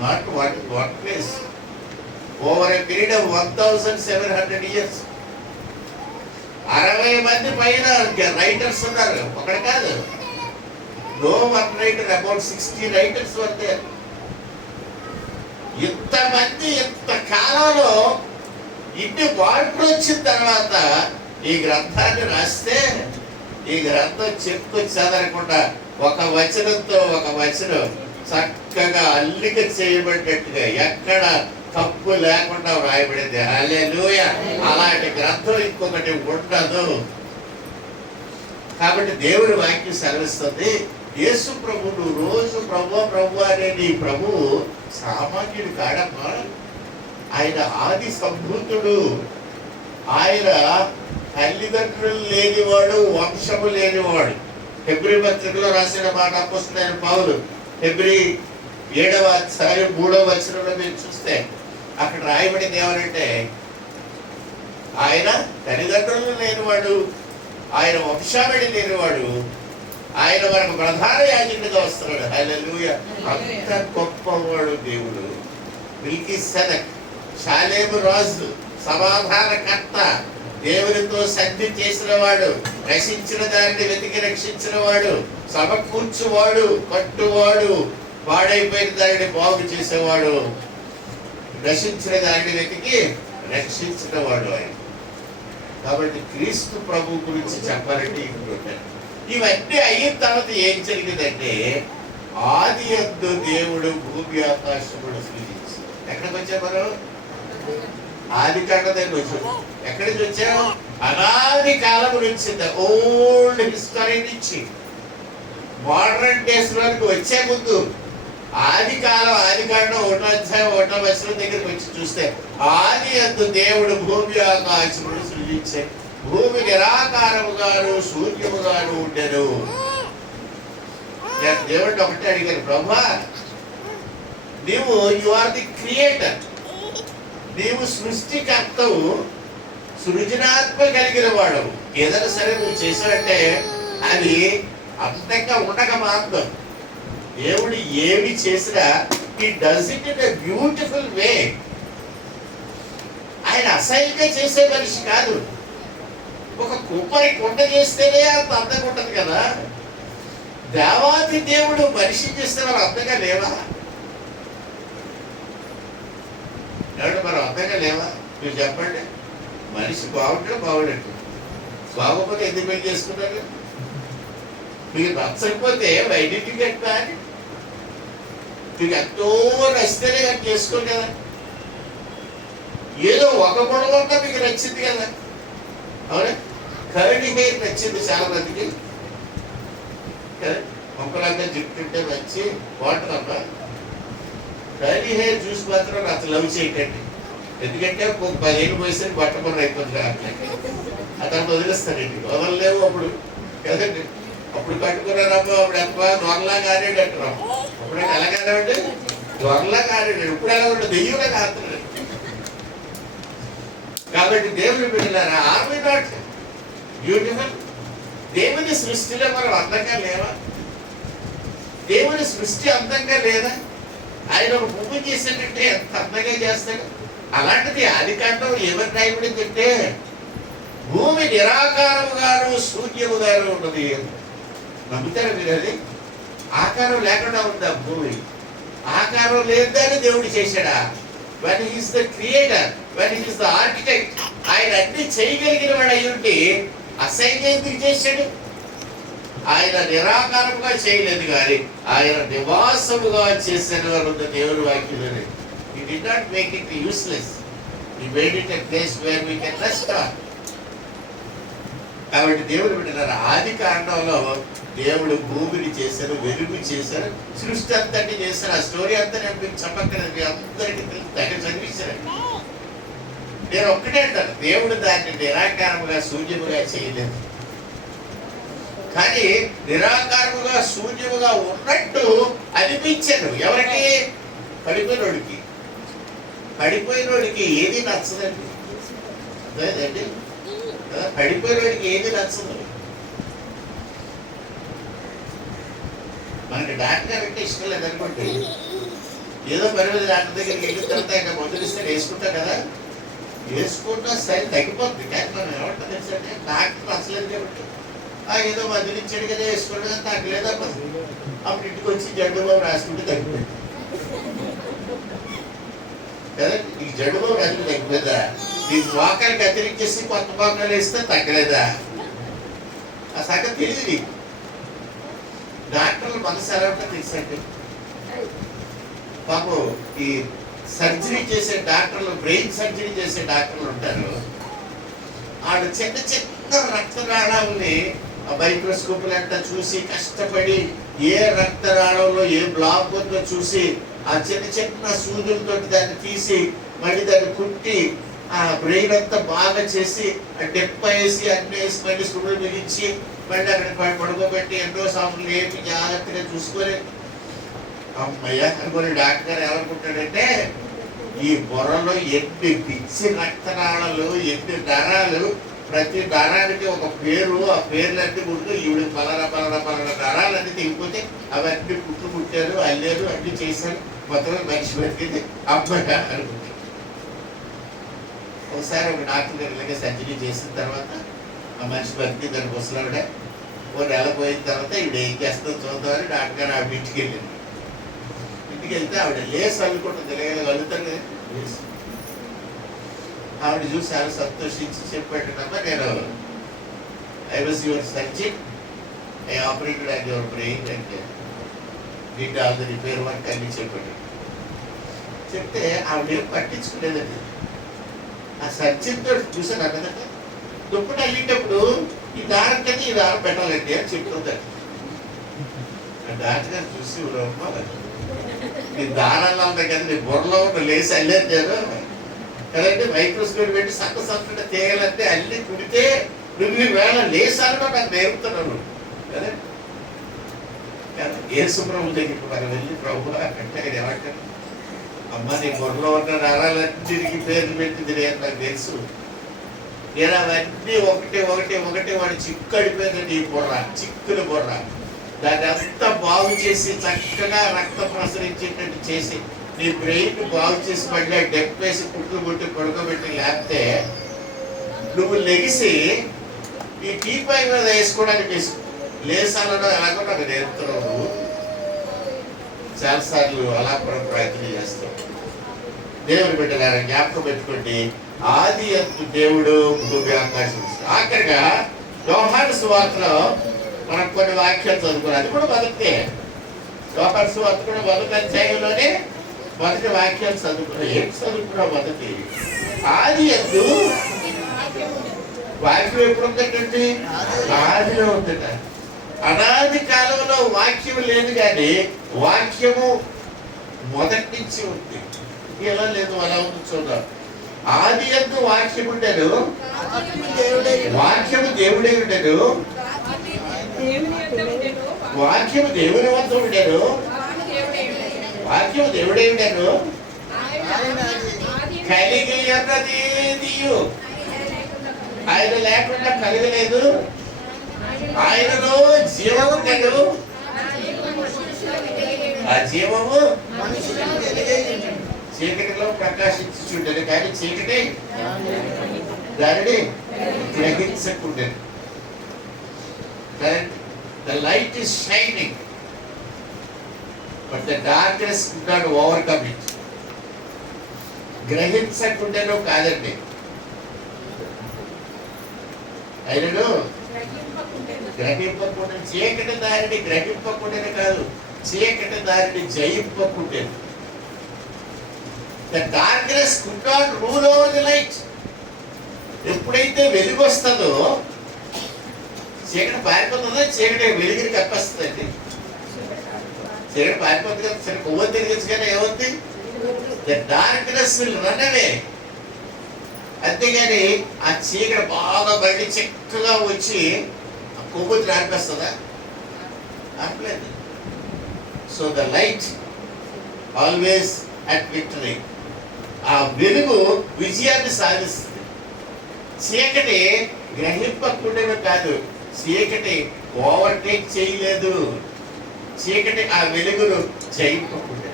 Not one place. Over a period of 1700 years. 60 మంది పైన రైటర్స్ ఉన్నారు, ఒకటి కాదు. No one writer, about 60 writers were there. ఇంతమంది ఇంత కాలంలో ఇన్ని మార్పులు వచ్చిన తర్వాత ఈ గ్రంథాన్ని రాస్తే ఈ గ్రంథం చెప్తూ చదవకుండా ఒక వచనంతో ఒక వచనం చక్కగా అల్లిక చేయబడినట్టుగా ఎక్కడ తప్పు లేకుండా వ్రాయబడింది. హల్లెలూయా. అలాంటి గ్రంథం ఇంకొకటి ఉండదు. కాబట్టి దేవుని వాక్యం సెలవిస్తుంది, యేసు ప్రభువు రోజు ప్రభు అనే నీ ప్రభువు సామాన్యుడు కాడమ్మా. ఆయన ఆది సంభూతుడు. ఆయన తల్లిదండ్రులు లేనివాడు, వంశము లేనివాడు. హెబ్రీ పత్రికలో రాసిన మాట అపోస్తలుడైన పౌలు హెబ్రీ 7వ అధ్యాయం 3వ వచనంలో మీరు చూస్తే అక్కడ రాయబడింది ఏమనంటే, ఆయన తల్లిదండ్రులు లేనివాడు, ఆయన వంశావళి లేనివాడు, ఆయన మనకు ప్రధాన యాజకుడిగా వస్తున్నాడు. హల్లెలూయా. అంత గొప్పవాడు దేవుడు. మిల్కీసెదెక్, షాలేము రాజు, సమాధానకర్త, దేవునితో సంధి చేసిన వాడు, రక్షించిన దానిని వెతికి రక్షించిన వాడు, సమకూర్చువాడు, కట్టువాడు, పాడైపోయిన దానిని బాగు చేసేవాడు, రక్షించిన దానిని వెతికి రక్షించిన వాడు ఆయన. కాబట్టి క్రీస్తు ప్రభు గురించి చెప్పాలంటే ఇప్పుడు ఇవన్నీ అయిన తర్వాత ఏం జరిగిందంటే, ఆది యందు దేవుడు భూమి ఆకాశములు సృజించాడు. ఎక్కడికి వచ్చారు మనం? ఆది కాండం దగ్గర వచ్చాము. ఎక్కడి నుంచి వచ్చాము? అనాది కాలం నుంచి, ఓల్డ్ హిస్టరీ నుంచి మోడర్న్ డేస్ లోకి వచ్చే ముందు ఆది కాండం 1వ అధ్యాయం 1వ వచనం దగ్గరికి వచ్చి చూస్తే, ఆది యందు దేవుడు భూమి ఆకాశమును సృజించే, భూమి నిరాకారముగాను శూన్యముగాను ఉండెను. నేను దేవుడిని ఒకటే అడిగాను, బ్రహ్మా నీవు యు ఆర్ ది క్రియేటర్, నీవు సృష్టికర్తవు, సృజనాత్మ కలిగిన వాడు. ఏదైనా సరే నువ్వు చేసావంటే అది అంతంగా ఉండక మాత్రం. దేవుడు ఏమి చేసినా హి does it in a beautiful way. ఆయన అసహ్యంగా చేసే మనిషి కాదు. ఒక కుప్పరి కుండ చేస్తేనే అంత అందంగా ఉంటుంది కదా. దేవాది దేవుడు మనిషి చేస్తే మనం అందంగా లేవా? ఎవరు మనం అందంగా లేవా? మీరు చెప్పండి. మనిషి బాగుంటే బాగుండట్టు, బాగోకపోతే ఎందుకు పెళ్లి చేసుకున్నారు? మీకు నచ్చకపోతే వైడెంటిటీ కట్టా, మీకు ఎంతో నచ్చితేనే కానీ చేసుకోండి కదా. ఏదో ఒక గొడవ మీకు నచ్చింది కదా, అవునా? కర్లీ హెయిర్ నచ్చింది చాలా మందికి కదా. మొక్కలంతా జిట్టుంటే మంచి వాటర్ అమ్మా. కర్లీ హెయిర్ చూసి మాత్రం నాకు లవ్ చేయకండి. ఎందుకంటే ఒక 10 ఏళ్ళు పోయేసరికి బట్టపని అయిపోతుంది. అతను వదిలేస్తానండి, వదలలేవు అప్పుడు కదండి. అప్పుడు కట్టుకున్నారమ్మా, అప్పుడు ఎంత దొరలా కానేడు అంటున్నాం. అప్పుడైతే ఎలా కానివ్వండి, దొరలా కానేడు. ఇప్పుడు ఎలా ఉండే దెయ్యంగా కాస్తున్నాడు. కాబట్టి దేవుని బిడ్డలారా, ఆర్ వి నాట్ బ్యూటిఫుల్? దేవుని సృష్టిలో మనం అందంగా లేవా? దేవుని సృష్టి అందంగా లేదా? ఆయన ఒక భూమి చేసేటంటే ఎంత అందంగా చేస్తాడు. అలాంటిది ఆది కాండం ఏమని రాయబడిందంటే, భూమి నిరాకారముగాను శూన్యముగాను ఉన్నది. నమ్ముతారా మీరు? అది ఆకారం లేకుండా ఉందా భూమి? ఆకారం లేదని దేవుడు చేశాడా? when he is the creator, when he is the architect, ఆయన అన్ని చేయగలిగిన వాడు అయి ఉండి అసహ్యంగా ఎందుకు చేశాడు? ఆయన నిరాకారముగా చేయలేదు కానీ ఆయన నివాసముగా చేశాడు అని ఉన్న దేవుని వాక్యంలోనే. He did not make it useless. He made it a place where we can rest on. కాబట్టి దేవుడు బిడ్డలారా, ఆది కాండంలో దేవుడు భూమిని చేశారు, వెలుగు చేశారు, సృష్టి అంతటి చేశారు. ఆ స్టోరీ అంతా నేను మీకు చెప్పక్కర్లేదు, మీ అందరికీ దగ్గర చదివించారు. నేను ఒక్కటే అంటాను, దేవుడు దాన్ని నిరాకారముగా శూన్యముగా చేయలేదు. కానీ నిరాకారముగా శూన్యముగా ఉన్నట్టు అనిపించాను. ఎవరికి? పడిపోయినోడికి. పడిపోయినోడికి ఏది నచ్చదండి. లేదండి, పడిపోయినోడికి ఏది నచ్చదు. మనకి డాక్టర్ అంటే ఇష్టం లేదనుకోండి, ఏదో పని మీద డాక్టర్ దగ్గరికి వెళ్ళిన తర్వాత ఇంకా మందులు ఇస్తే వేసుకుంటాం కదా, వేసుకుంటా సరే తగ్గిపోతుంది. కానీ మనం ఏమంటాం తెలుసంటే, డాక్టర్ నచ్చలేదు కాబట్టి ఏదో మందులు ఇచ్చాడు కదా వేసుకోండి కానీ తగ్గలేదా. అప్పుడు ఇంటికి వచ్చి జడ్డు బాబు రాసుకుంటే తగ్గిపోయింది కదా. ఈ జడ్డు బాబు రాసుకుంటే తగ్గిపోయిందా? ఈ మోకాలు కత్తిరించేసి కొత్త మోకాలు వేస్తే తగ్గలేదా? ఆ సగం తెలియదు నీకు. డాక్టర్లు మనసు ఎలా ఉంటుందో తెలుసండి. పాపం ఈ సర్జరీ చేసే డాక్టర్లు, బ్రెయిన్ సర్జరీ చేసే డాక్టర్లు ఉంటారు. ఆడు చిన్న చిన్న రక్తనాళాలని మైక్రోస్కోప్లు అంతా చూసి కష్టపడి ఏ రక్తనాళంలో ఏ బ్లాక్ ఉందో చూసి ఆ చిన్న చిన్న సూదులతో దాన్ని తీసి మళ్ళీ దాన్ని కుట్టి ఆ బ్రెయిన్ అంతా బాగా చేసి డెప్ప వేసి అన్ని వేసి మళ్ళీ సుడులు మిగించి మళ్ళీ అక్కడ పడుకోబెట్టి ఎన్నో సార్లు ఏమి జాగ్రత్తగా చూసుకొని అమ్మయ్య అనుకుని డాక్టర్ గారు ఏమనుకుంటాడంటే, ఈ బుర్రలో ఎన్ని పిచ్చి రక్తనాళాలు, ఎన్ని నరాలు, ప్రతి నరానికి ఒక పేరు, ఆ పేర్లన్నీ ముందు ఈవిడ పలానా పలానా పలానా నరాలన్నీ తెగిపోతే అవన్నీ కుట్టారు, అల్లేరు, అన్ని చేశారు, మొత్తం మనిషి బతికింది అమ్మయ్య అనుకుంటాడు. ఒకసారి ఒక డాక్టర్ గారు ఇలాగే సర్జరీ చేసిన తర్వాత ఆ మనిషి బతికి దానికి వస్తున్నావిడ ఓ నెల పోయిన తర్వాత ఈవిడ ఏం చేస్తుందో చూద్దామని డాక్టర్ గారు ఆవిడ ఇంటికి వెళ్ళింది. ఇంటికి వెళ్తే ఆవిడ లేసి అనుకుంటుంది, కలుగుతారు కదా లేసి. ఆవిడ చూసి చాలా సంతోషించి చెప్పాడమ్మా, నేను I was your surgeon, I operated on your brain అంటే did all the repair work అని చెప్పాడు. చెప్తే ఆవిడ ఏం పట్టించుకునేదండి. ఆ సత్యంతో చూసాను అన్నదంటే దుప్పటి అల్లేటప్పుడు ఈ దారం కదా ఈ దారం పెట్టాలండి అని చెప్తుందండి. డాక్టర్ గారు చూసి నీ దారాలు ఉంటాయి కదా, నీ బుర్రలో లేసి అల్లారు నేను కదండి. మైక్రోస్కోప్ పెట్టి సంత తీయాలంటే అల్లి కుడితే నువ్వు వేళ లేసానో నాకు నేర్పుతున్నాను కదా. యేసు ప్రభు దగ్గరికి మనం వెళ్ళి ప్రభు అంటే ఆయన ఏమంటారు, అమ్మ నీ బుర్రలో ఉన్న నరాలన్నిటికి పేర్లు పెట్టింది నేను నాకు తెలుసు, నేను అవన్నీ ఒకటి ఒకటి ఒకటి వాడి చిక్కు అడిపోయింది. నీ బుర్ర చిక్కుని బుర్ర దాన్ని అంతా బాగు చేసి చక్కగా రక్తం ప్రసరించేటట్టు చేసి నీ బ్రెయిన్ బాగు చేసి మళ్ళీ డెప్ వేసి పుట్లు పుట్టి పడుకోబెట్టి లేకపోతే నువ్వు లెగిసి ఈ టీపై మీద వేసుకోవడానికి లేసాలలో ఎలాగో నాకు నేర్పుతున్నావు. చాలాసార్లు అలా కూడా ప్రయత్నం చేస్తాం. దేవుని బిడ్డలారా జ్ఞాపకం పెట్టుకోండి, ఆది దేవుడు భూమి ఆకాశం. ఆఖరిగా యోహాను సువార్తలో మనం కొన్ని వాక్యాలు చదువుకున్నాం. అది కూడా మొదటిదే. యోహాను సువార్త కూడా మొదటి అధ్యాయంలోనే మొదటి వాక్యాలు చదువుకున్నాం. ఏం చదువుకున్నాం? మొదటి ఆది యందు వాక్యం ఎప్పుడు ఉందంటే ఆదిలో ఉందట. అనాది కాలంలో వాక్యం లేదు, కానీ వాక్యము మొదటి నుంచి ఉంది. ఎలా లేదు అలా ఉంది చూద్దాం. ఆది యందు వాక్యం ఉండేను, వాక్యము దేవుడే ఉండేను, వాక్యము దేవుని వద్ద ఉండేను, వాక్యము దేవుడే ఉండేను, కలిగి ఉన్నదేదియు ఆయన లేకుండా కలగలేదు, ఆయనలో జీవము ఉండేను, ఆ జీవము చీకటిలో ప్రకాశించుండేది, కానీ చీకటి దానిని గ్రహించకుండేది. The light is shining, but the darkness could not overcome it. గ్రహించకుండేనో కాదండి, ఆయనను గ్రహింపకుండా, చీకటి దారిని గ్రహింపకుండానే కాదు, చీకటి దారిని జయింపకుండేది. The darkness could not rule over the light. ఎప్పుడైతే వెలుగు వస్తుందో చీకటి పారిపోతుందో, చీకటి వెలుగుని కప్పేస్తుందండి. చీకటి పారిపోతుంది కదా, సరే కొవ్వు తిరిగించు కానీ ఏమవుతుంది? The darkness will run away. అంతేగాని ఆ చీకటి బాగా బయట చక్కగా వచ్చి ఆ కొవ్వొత్తిని ఆడిపేస్తుందా? ఆడలేదు. So the light always at victory. ఆ వెలుగు విజయాన్ని సాధిస్తుంది. చీకటి గ్రహింపకుండానే కాదు, చీకటి ఓవర్టేక్ చేయలేదు, చీకటి ఆ వెలుగును జయింపకుండా.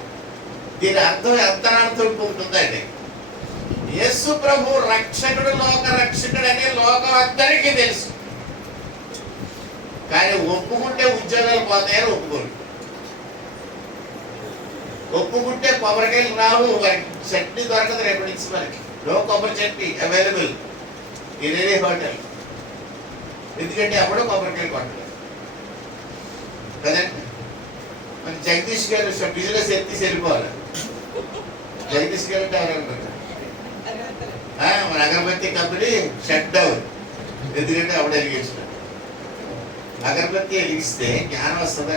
దీని అర్థం అంతరార్థం ఉంటుందండి. యేసు ప్రభు రక్షకుడు, లోక రక్షకుడు అని లోకం అందరికీ తెలుసు, కానీ ఒప్పుకుంటే ఉద్యోగాలు పోతాయని ఒప్పుకోరు. ఒప్పుకుంటే కొబ్బరికాయలు రావు, చట్నీ దొరకదు రేపటి నుంచి మనకి. నో కొబ్బరి chutney available in any hotel. ఎందుకంటే అప్పుడు కొబ్బరికాయలు కొట్టలేదు కదండి. మన జగదీష్ గారు బిజినెస్ ఎత్తి వెళ్ళిపోవాలి. జగదీష్ గారు అంటే ఎవరనుకుంటారు? మన అగరబత్తి కంపెనీ షట్ డౌన్. ఎందుకంటే అప్పుడు వెలిగించిన అగరబత్తి వెలిగిస్తే జ్ఞానం వస్తుందా?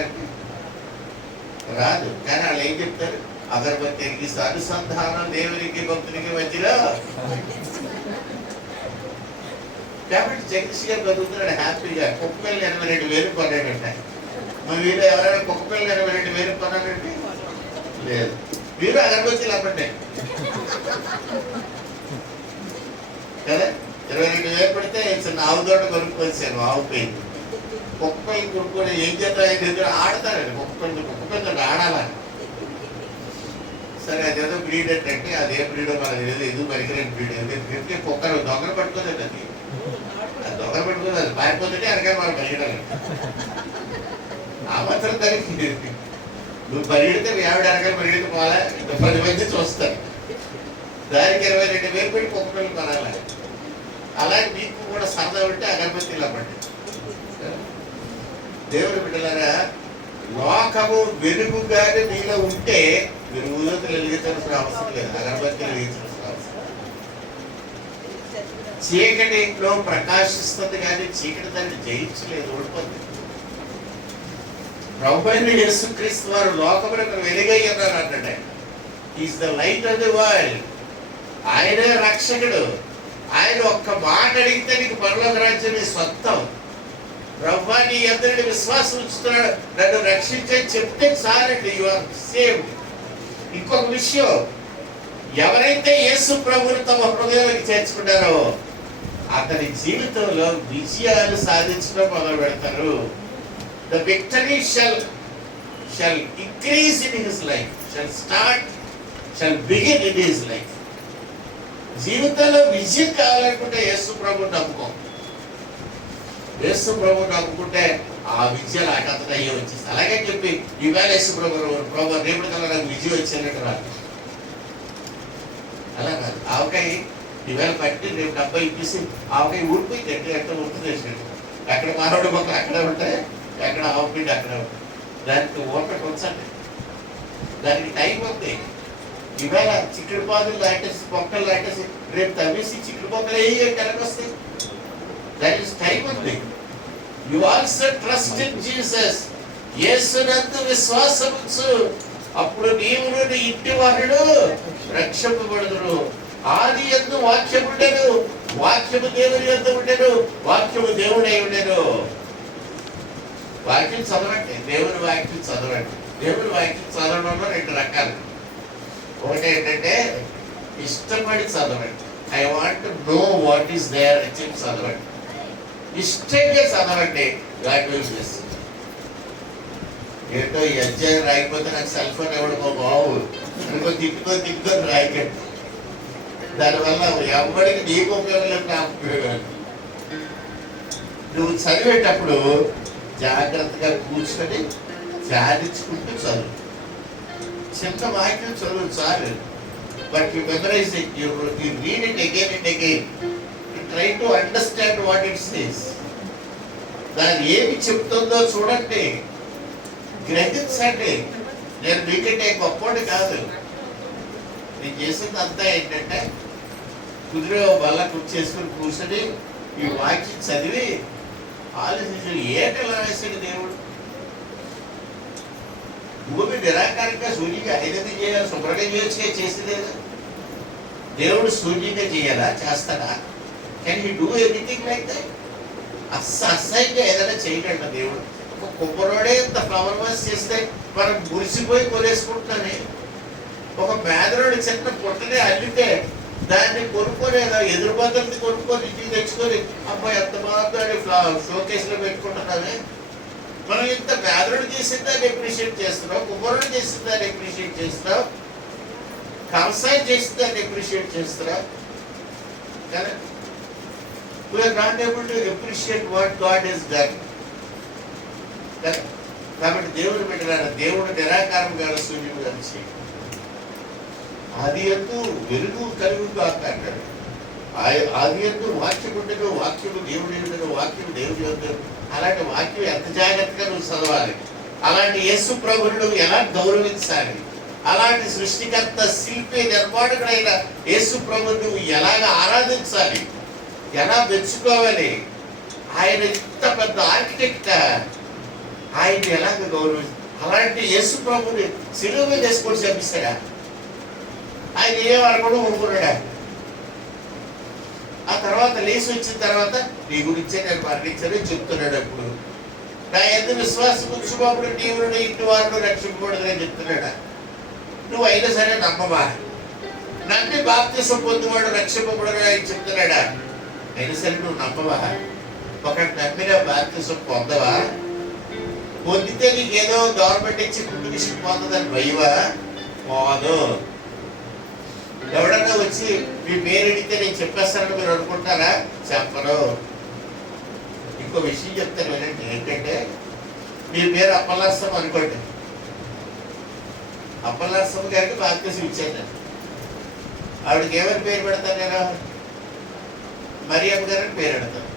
రాదు. కానీ వాళ్ళు ఏం చెప్తారు? అగరబత్తి వెలిగిస్తే అనుసంధానం దేవునికి భక్తునికి మధ్యలో. కాబట్టి జగదీష్ గారు బతుకుతున్నాడు హ్యాపీగా. కుక్కపిల్లలు 82,000 కొన్నాడంట. మరి వీళ్ళు ఎవరైనా కుక్కపిల్లలు 82,000 కొన్నారంటే లేదు. మీరు అగరబత్తిలు అప్పండి కదా. 22,000 పెడితే చిన్న ఆవు తోట కొనుక్కొచ్చాను, ఆవు పోయింది. కుక్కపిల్లలు కొనుక్కొని ఏం చేద్దాం ఆడతారండి. కుక్కపిల్లలు ఆడాలని. సరే అదేదో బ్రీడ్ ఏంటంటే అదే బ్రీడో మనకు తెలియదు, ఎందుకు పనికిరాని బ్రీడ్. ఎందుకంటే కుక్కలు దొంగలు పట్టుకోలేదు. అది దొంగలు పట్టుకోలేదు, అది పారిపోతుంటే అనగానే మనం పరిగెడాలి. ఆ మాత్రం దానికి నువ్వు పరిగెడితే మీ ఆవిడ అనగానే పరిగెడితే పోవాలా? 10 మంది చూస్తారు. దానికి 22,000 పెట్టి కుక్కపిల్లలు కొనాలి. అలాగే మీకు కూడా సరదా ఉంటే అగరబత్తిలా పడ్డాయి. దేవుని బిడ్డలారా, లోకము వెలుగుగానే మీలో ఉంటే మీరు ఊదతులు వెలిగించాల్సిన అవసరం లేదు, అగరబత్తిలు వెలిగించాల్సిన అవసరం. చీకటిలో ప్రకాశిస్తుంది కానీ చీకటి దాన్ని జయించలేదు, ఓడిపోతుంది. ప్రభువైన యేసుక్రీస్తు వారు లోకమునకు వెలుగై ఉన్నారు అన్నాడు. ఆయన is the light of the world. ఆయనే రక్షకుడు. ఆయన ఒక్క మాట అడిగితే నీకు పరలోక రాజ్యం సొంతం. ప్రభువా నీ అందరిని విశ్వాసం ఉంచుతున్నాడు, నన్ను రక్షించని చెప్తే చాలండి, యు ఆర్ సేవ్డ్. ఇంకొక విషయం, ఎవరైతే యేసు ప్రభువుని తమ హృదయంలోకి చేర్చుకుంటారో అతని జీవితంలో విజయాలు సాధించడం మొదలు పెడతారు. The victory shall increase in his life, shall begin in his life. జీవితంలో విజయం కావాలనుకుంటే యేసు ప్రభువుని నమ్ముకో. యేసు ప్రభువుని నమ్ముకుంటే ఆ విజయాలు ఆకంతట అయ్యే వచ్చేసి అలాగే చెప్పి ఈవేళ యేసు ప్రభు రేపటి కల్లా నాకు విజయం వచ్చినట్టు రాదు. అలా కాదు. ఆవకాయ ఈవేళ పట్టి రేపు డబ్బా ఇప్పేసి ఆవకాయ ఊడిపోయింది, ఎక్కడ ఉంటుంది వేసినట్టు. ఎక్కడ మానవుడి మొక్కలు అక్కడే ఉంటాయి, ఎక్కడ ఆవపిండి అక్కడే ఉంటాయి. దానికి ఓపిక ఉంచండి, దానికి టైం ఉంది. ఈవేళ చిక్కుడు పాదులు లాంటేసి మొక్కలు లాంటేసి రేపు తవ్వేసి చిక్కుడు మొక్కలు ఎలాగ వస్తాయి. దట్ ఈస్ టైం ఉంది. You also trust in Jesus. యేసునందు విశ్వాసం ఉంచు, అప్పుడు నీవు నీ ఇంటి వారుడు రక్షింపబడుదురు. ఆది యందు వాక్యము ఉండెను, వాక్యము దేవుని యందు ఉండెను, వాక్యము దేవుడై ఉండెను. వాక్యం చదవండి, దేవుని వాక్యం చదవండి. దేవుని వాక్యం చదవడంలో రెండు రకాలు. ఒకటి ఏంటంటే ఇష్టపడి చదవండి. I want to know what is there అని చెప్పి చదవండి. ఇష్టంగా చదవండి. God will bless. ఏంటో ఈ అధ్యాయం రాయకపోతే నాకు సెల్ ఫోన్ ఇవ్వడమో బావు అనుకో తిప్పుకొని రాయకండి. దానివల్ల ఎవరికి నీకు ఉపయోగం లేదు, నాకు ఉపయోగం. నువ్వు చదివేటప్పుడు జాగ్రత్తగా కూర్చొని ధ్యానించుకుంటూ చదువు. చిన్న వాక్యం చదువు చాలు, but you memorise it, you read it again and again, you try to understand what it says. దాని ఏమి చెప్తుందో చూడండి, గ్రహించండి. నేను మీకంటే గొప్పవాడు కాదు. నేను చేసింది అంతా ఏంటంటే కుదిరే బల్ల కూర్చేసుకుని కూర్చొని ఈ వాక్యం చదివి ఆలోచించి ఏంటి ఎలా వేసాడు దేవుడు. భూమి నిరాకారంగా శూన్యంగా అయినది చేయాలి, శుభ్రంగా చేయొచ్చుగా చేసేదేదా. దేవుడు శూన్యంగా చేయాలా, చేస్తాడా? Can he do anything like that? అసహ్యంగా ఏదైనా చేయగలడా దేవుడు? ఒక కుమ్మరోడే ఇంత ఫ్లవర్ వాష్ చేస్తే మనం మురిసిపోయి కొనేసుకుంటున్నానే. ఒక పేదరోడు చిన్న పుట్టనే అల్లితే దాన్ని కొనుక్కొని ఎదురుబద్దల్ని కొనుక్కొని ఇంటికి తెచ్చుకొని అబ్బాయి ఎంత బాగుందని షోకేస్లో పెట్టుకుంటున్నామే. మనం ఇంత పేదరుడు చేసిన దాన్ని అప్రిషియేట్ చేస్తున్నాం, కుమ్మరుడు చేసిన దాన్ని అప్రిషియేట్ చేస్తున్నాం, కంసాయం చేసిన దాన్ని అప్రిషియేట్ చేస్తున్నాం కదా. We are not able to appreciate what God has done. కాబట్టి దేవుడు పెట్టినాడు, దేవుడు నిరాకారం కాదు, శూన్యుడు కలిసి ఆది యందు వెలుగు కలుగు కాక అంటాడు. ఆది యందు వాక్యం ఉండదు, వాక్యము దేవుడి ఉండదు, వాక్యం దేవుడి ఉండదు. అలాంటి వాక్యం ఎంత జాగ్రత్తగా నువ్వు చదవాలి. అలాంటి యేసు ప్రభువును నువ్వు ఎలా గౌరవించాలి, అలాంటి సృష్టికర్త శిల్పి నిర్మాణకుడైన యేసు ప్రభువును నువ్వు ఎలాగ ఆరాధించాలి, ఎలా మెచ్చుకోవాలి. ఆయన ఇంత పెద్ద ఆర్కిటెక్ట్, ఆయన్ని ఎలాగ గౌరవించాలి. అలాంటి యేసు ప్రభుని సిలువ మీద వేసుకొని చంపిస్తాడా? ఆయన ఏమనుకోవడం ఊరుకున్నాడా? ఆ తర్వాత లేచి వచ్చిన తర్వాత నీ గురించే నేను మరణించని చెప్తున్నాడు. అప్పుడు నా ఎందుకు విశ్వాసం ఉంచుకోప్పుడు నీవు నీ ఇంటి వారిని రక్షింపబడదని చెప్తున్నాడా? నువ్వు అయినా సరే నమ్మవా? నమ్మి బాప్తిసం పొందువాడు రక్షింపబడని ఆయన చెప్తున్నాడా? అయినా సరే నువ్వు నమ్మవా? ఒకటి నమ్మిన బాప్తిసం పొందవా? పొందితే నీకేదో గవర్నమెంట్ ఇచ్చి పుట్టుకిషన్ పొందదని భయవా? పోదు. ఎవడన్నా వచ్చి మీ పేరు అడిగితే నేను చెప్పేస్తానని మీరు అనుకుంటారా? చెప్పరు. ఇంకో విషయం చెప్తాను వినండి. ఏంటంటే మీ పేరు అప్పలనరసమ్మ అనుకోండి. అప్పలనరసమ్మ గారికి బాప్తిసం ఇచ్చాను. ఆవిడకి ఏమని పేరు పెడతాను నేను? మరియమ్మ గారని పేరు పెడతాను.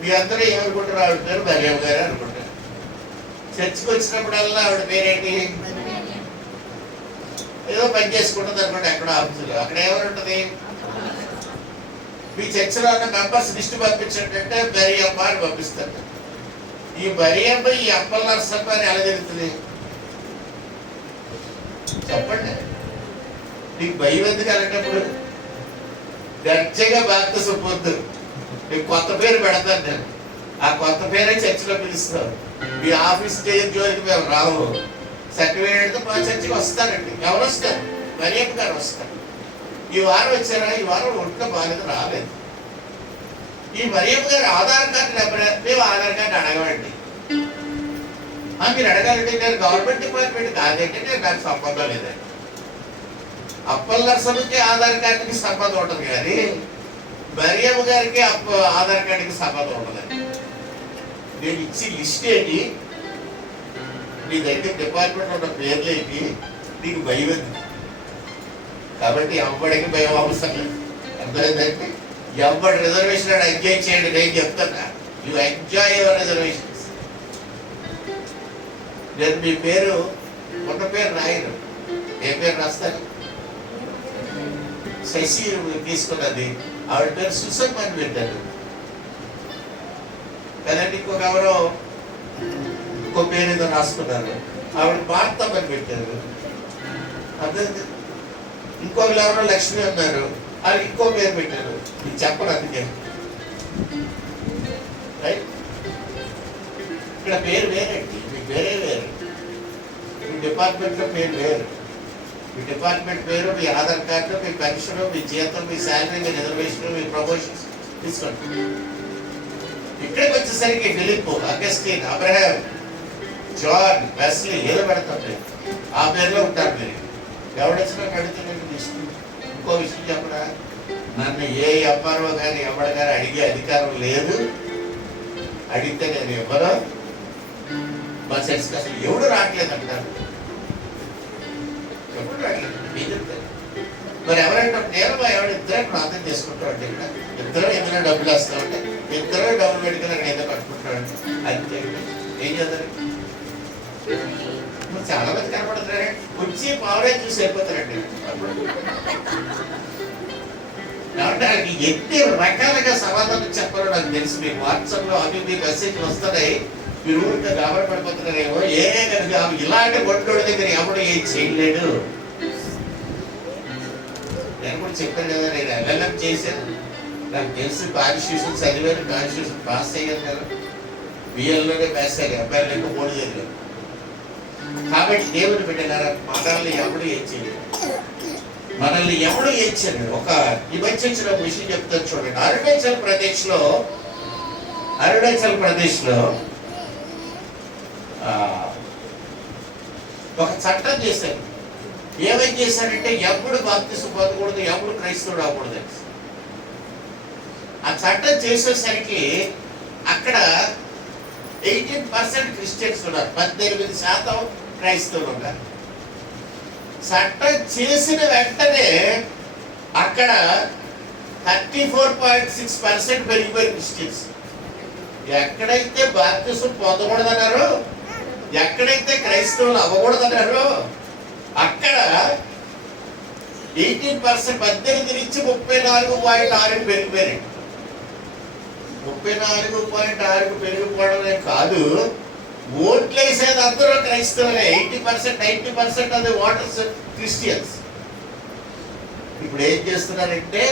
మీ అందరూ ఏమనుకుంటారు? ఆవిడ పేరు మరియమ్మ గారు అనుకుంటారు. చర్చికి వచ్చినప్పుడల్లా ఆవిడ పేరేంటి? ఏదో పని చేసుకుంటుంది అనుకోండి, ఎక్కడో ఆఫీసులో. అక్కడ ఎవరు ఉంటుంది? మీ చర్చిలో ఉన్న మెంబర్స్ లిస్ట్ పంపించండి అంటే మరియమ్మ అని పంపిస్తారు. ఈ మరియమ్మ ఈ అప్పల నరసమ్మ అని ఎలా జరుగుతుంది చెప్పండి? నీకు భయం ఎందుకు అనేటప్పుడు గట్టిగా బాప్తిసం పొందు, నీకు కొత్త పేరు పెడతాను నేను, ఆ కొత్త పేరే చర్చిలో పిలుస్తాను. మీ ఆఫీస్ జోలికి మేము రావు, సర్టిఫికేట్తో మా చర్చికి వస్తారండి. ఎవరు వస్తారు? మరియమ్మ గారు వస్తారు. ఈ వారం వచ్చారా? ఈ వారం ఒంట్లో బాగాలేదు, రాలేదు. ఈ మరియమ్మ గారు ఆధార్ కార్డు నెంబర్, మేము ఆధార్ కార్డు అడగమండి. మీరు అడగాలంటే నేను గవర్నమెంట్ డిపార్ట్మెంట్ కాదంటే నేను నాకు సంబంధం లేదండి. అప్పల నరసమ్మకి ఆధార్ కార్డుకి సంబంధం ఉంటుంది కానీ మరియమ్మ గారికి ఆధార్ కార్డుకి సంబంధం ఉండదండి. నేను ఇచ్చి లిస్ట్ ఏంటి, నీ దగ్గర డిపార్ట్మెంట్ ఉన్న పేర్లు ఏంటి, నీకు భయం ఉంది. కాబట్టి ఎవరికి భయం అవసరం లేదు. అర్థమైందంటే ఎవరి రిజర్వేషన్ ఎంజాయ్ చేయండి. నేను చెప్తున్నా, యూ ఎంజాయ్ యువర్ రిజర్వేషన్స్. నేను మీ పేరు ఉన్న పేరు రాయను, ఏ పేరు రాస్తాను? శశి తీసుకున్నది, ఆవిడ పేరు సుసమ్మ అని పెట్టారు కదండి. ఎవరో ఇంకో పేరు ఏదో రాసుకున్నారు, ఆవిడ మార్తమ్మ అని పెట్టారు. అదే ఇంకొకరు ఎవరో లక్ష్మి అన్నారు, వాళ్ళు ఇంకో పేరు పెట్టారు. ఇది చెప్పరు అందుకే. రైట్, ఇక్కడ పేరు వేరండి, మీ పేరే వేరు, మీ డిపార్ట్మెంట్లో పేరు వేరు. మీ డిపార్ట్మెంట్ పేరు, మీ ఆధార్ కార్డు, మీ పెన్షన్, మీ జీతం, మీ శాలరీ, మీ రిజర్వేషన్, మీ ప్రమోషన్స్ తీసుకోండి. ఇక్కడికి వచ్చేసరికి Philip, Augustine, Abraham, John, Wesley ఏదో పెడతాం మీరు, ఆ పేరులో ఉంటారు మీరు. ఎవడొచ్చినా అడిగితే నేను తీసుకుంటాను. ఇంకో విషయం చెప్పడా, నన్ను ఏ ఎంఆర్ఓ కానీ ఎవడ కానీ అడిగే అధికారం లేదు. అడిగితే నేను ఎవరో మా చర్చకి అసలు ఎవడు రావట్లేదు అంటారు. ఎప్పుడు రావట్లేదు ఏం చెప్తారు? మరి ఎవరైనా నేను మా ఎవరు ఇద్దరే ప్రార్థన చేసుకుంటామంటే ఇక్కడ ఇద్దరు ఏదైనా డబ్బులు వేస్తామంటే ఇద్దరు డబ్బులు పెట్టుకుని అక్కడ ఏదో కట్టుకుంటామంటే అంతే. ఏం చేస్తారు? చాలా మంది కనపడుతున్నారే, వచ్చి పావురే చూసి వెళ్ళిపోతారండి. కాబట్టి ఎన్ని రకాలుగా సమాధానం చెప్పాలో నాకు తెలుసు. మీకు వాట్సాప్లో అవి మీ మెసేజ్ వస్తున్నాయి, మీరు ఊరికే గాబరి పడిపోతున్నారేమో. ఏ కనుక ఇలాంటి ఒంటోడి దగ్గర ఎవడు ఏం చేయలేడు. నేను కూడా చెప్పాను కదా, నేను ఎల్ఎల్ఎం చేశాను, నాకు తెలిసి కాన్స్టిట్యూషన్ చదివాను, కాన్స్టిట్యూషన్ పాస్ అయ్యాను కదా, బిఎల్లోనే పాస్ అయ్యాను, అబ్బాయిలు 3 చదివాను. కాబట్టి దేవుని బిడ్డలారా, మనల్ని ఎవడు ఏం చేయలేదు, మనల్ని ఎవడు ఏం చేయలేదు. ఒక ఈ మధ్య వచ్చిన ఒక విషయం చెప్తాను చూడండి. అరుణాచల్ ప్రదేశ్లో ఒక చట్టం చేశారు. ఏమేం చేశారంటే ఎప్పుడు బాప్తిసం పొందకూడదు, ఎప్పుడు క్రైస్తవుడు అవ్వకూడదు. ఆ చట్టం చేసేసరికి అక్కడ 18% క్రిస్టియన్స్ ఉన్నారు, 18% క్రైస్తవులు ఉన్నారు. చట్టం చేసిన వెంటనే అక్కడ 34.6% పెరిగిపోయి క్రిస్టియన్స్. ఎక్కడైతే బాప్తిసం పొందకూడదన్నారో, ఎక్కడైతే క్రైస్తవులు అవ్వకూడదన్నారో అక్కడ 18% 18 నుంచి 34.6 పెరిగిపోయారు. 34.6 పెరిగిపోవడమే కాదు, ఓట్లు వేసేది అందరూ క్రైస్తవులే. 80%, 90% అది ఓటర్స్ క్రిస్టియన్స్. ఇప్పుడు ఏం చేస్తున్నారంటే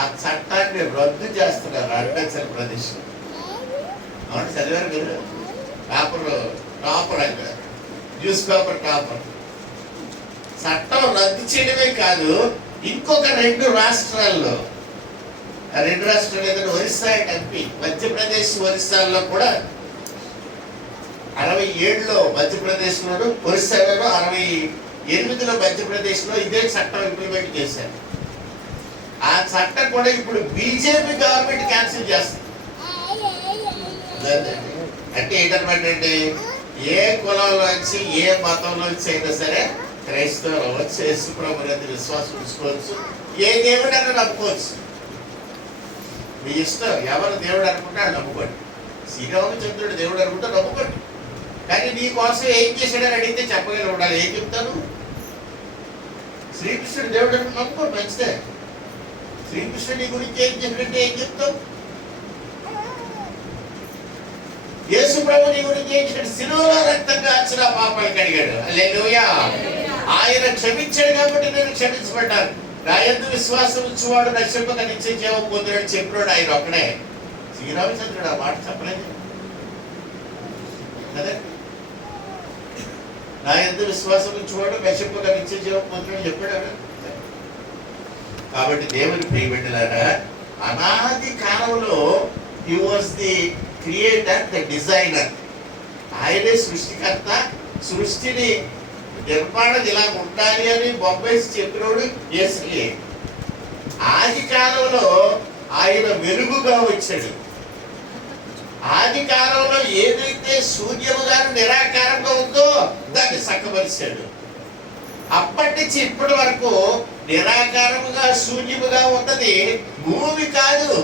ఆ చట్టాన్ని రద్దు చేస్తున్నారు అరుణాచల్ ప్రదేశ్. అవును, చదివారు కదా, టాపర్ అంట, న్యూస్ పేపర్ టాపర్. చట్టం రద్దు చేయడమే కాదు, ఇంకొక 2 రాష్ట్రాల్లో, ఆ 2 రాష్ట్రాలు ఏదైనా ఒరిస్సా అండ్ ఎంపీ, మధ్యప్రదేశ్ ఒరిస్సాల్లో కూడా 67లో మధ్యప్రదేశ్లోను, ఒరిస్సాలో 68లో మధ్యప్రదేశ్లో ఇదే చట్టం ఇంప్లిమెంట్ చేశారు. ఆ చట్టం కూడా ఇప్పుడు బీజేపీ గవర్నమెంట్ క్యాన్సిల్ చేస్తుంది. అంటే ఏంటన్నమాట అంటే ఏ కులంలోంచి ఏ మతంలోంచి అయినా సరే క్రైస్తవులు అవ్వచ్చు, యేసుప్రభు విశ్వాసం ఉంచుకోవచ్చు, ఏ దేవుడు అని నమ్ముకోవచ్చు. మీ ఇష్టం, ఎవరు దేవుడు అనుకుంటే అది నమ్ముకోండి. శ్రీరామచంద్రుడు దేవుడు అనుకుంటే నమ్ముకోండి. కానీ నీ కోసం ఏం చేశాడని అడిగితే చెప్పగలి ఉండాలి. ఏం చెప్తాను? శ్రీకృష్ణుడు దేవుడు అనుకుంటే నమ్ముకోండి, మంచిదే. శ్రీకృష్ణుడి గురించి ఏం చెప్పినట్టే ఏం చెప్తాం? యేసు ప్రభుని గురించి ఏం చెప్పాడు? శిలువలో రక్తం కార్చిన పాపాలు కడిగాడు. హల్లెలూయా. ఆయన క్షమించాడు కాబట్టి నేను క్షమించబడ్డాను. నా యందు విశ్వాసం ఉంచువాడు నశింపక నిత్య జీవం పొందుడని చెప్పినాడు ఆయన ఒక్కడే. శ్రీరామచంద్రుడు ఆ మాట చెప్పలేదు కదా? నా యందు విశ్వాసం ఉంచువాడు నశింపక నిత్య జీవం పొందుడని చెప్పాడు. కాబట్టి దేవుని ప్రియబిడ్డలారా, అనాది కాలంలో he was the creator, the designer. ఆయనే సృష్టికర్త. సృష్టిని నిర్మాణం ఇలా ఉండాలి అని బొమ్మేసి చెప్పినోడు యేసుయే. ఆది కాలంలో ఆయన వెలుగుగా వచ్చాడు. ఆది కాలంలో ఏదైతే శూన్యముగా నిరాకారంగా ఉందో దాన్ని చక్కబరిచాడు. అప్పటి నుంచి ఇప్పటి వరకు నిరాకారముగా శూన్యముగా ఉన్నది భూమి కాదు,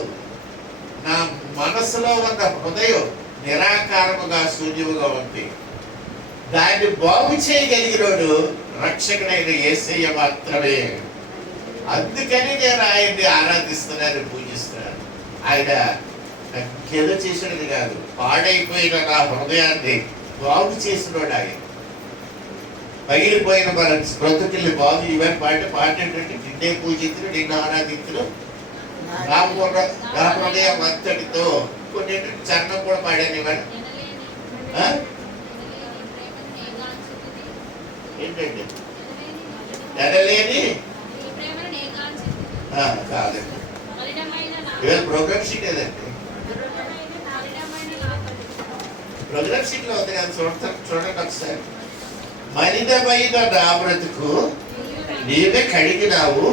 నా మనసులో ఉన్న హృదయం నిరాకారముగా శూన్యముగా ఉంది. దాన్ని బాగు చేయగలిగినోడు రక్షకుడైన యేసయ్య మాత్రమే. అందుకని నేను ఆయన్ని ఆరాధిస్తున్నాను, పూజిస్తున్నాను. ఆయన ఏదో చేసినది కాదు, పాడైపోయిన నా హృదయాన్ని బాగు చేసినోడు ఆయన. పగిలిపోయిన మన బ్రతుకుల్ని బాగు ఇవన్నీ పాట ఏంటంటే, నిన్నే పూజితులు, నిన్ను ఆరాధితులు, నా హృదయం అంతటితో. కొన్ని చరణం కూడా పాడాను ఇవన్నీ. ఏంటండి ఎనలేని కాదండి, ఇవాళ ప్రోగ్రామ్ షీట్ ఏదండి? ప్రోగ్రామ్ షీట్ లో ఉంది కదా, చూడండి ఒకసారి. మలినమైన నా బ్రతుకు నీవే కడిగినావు,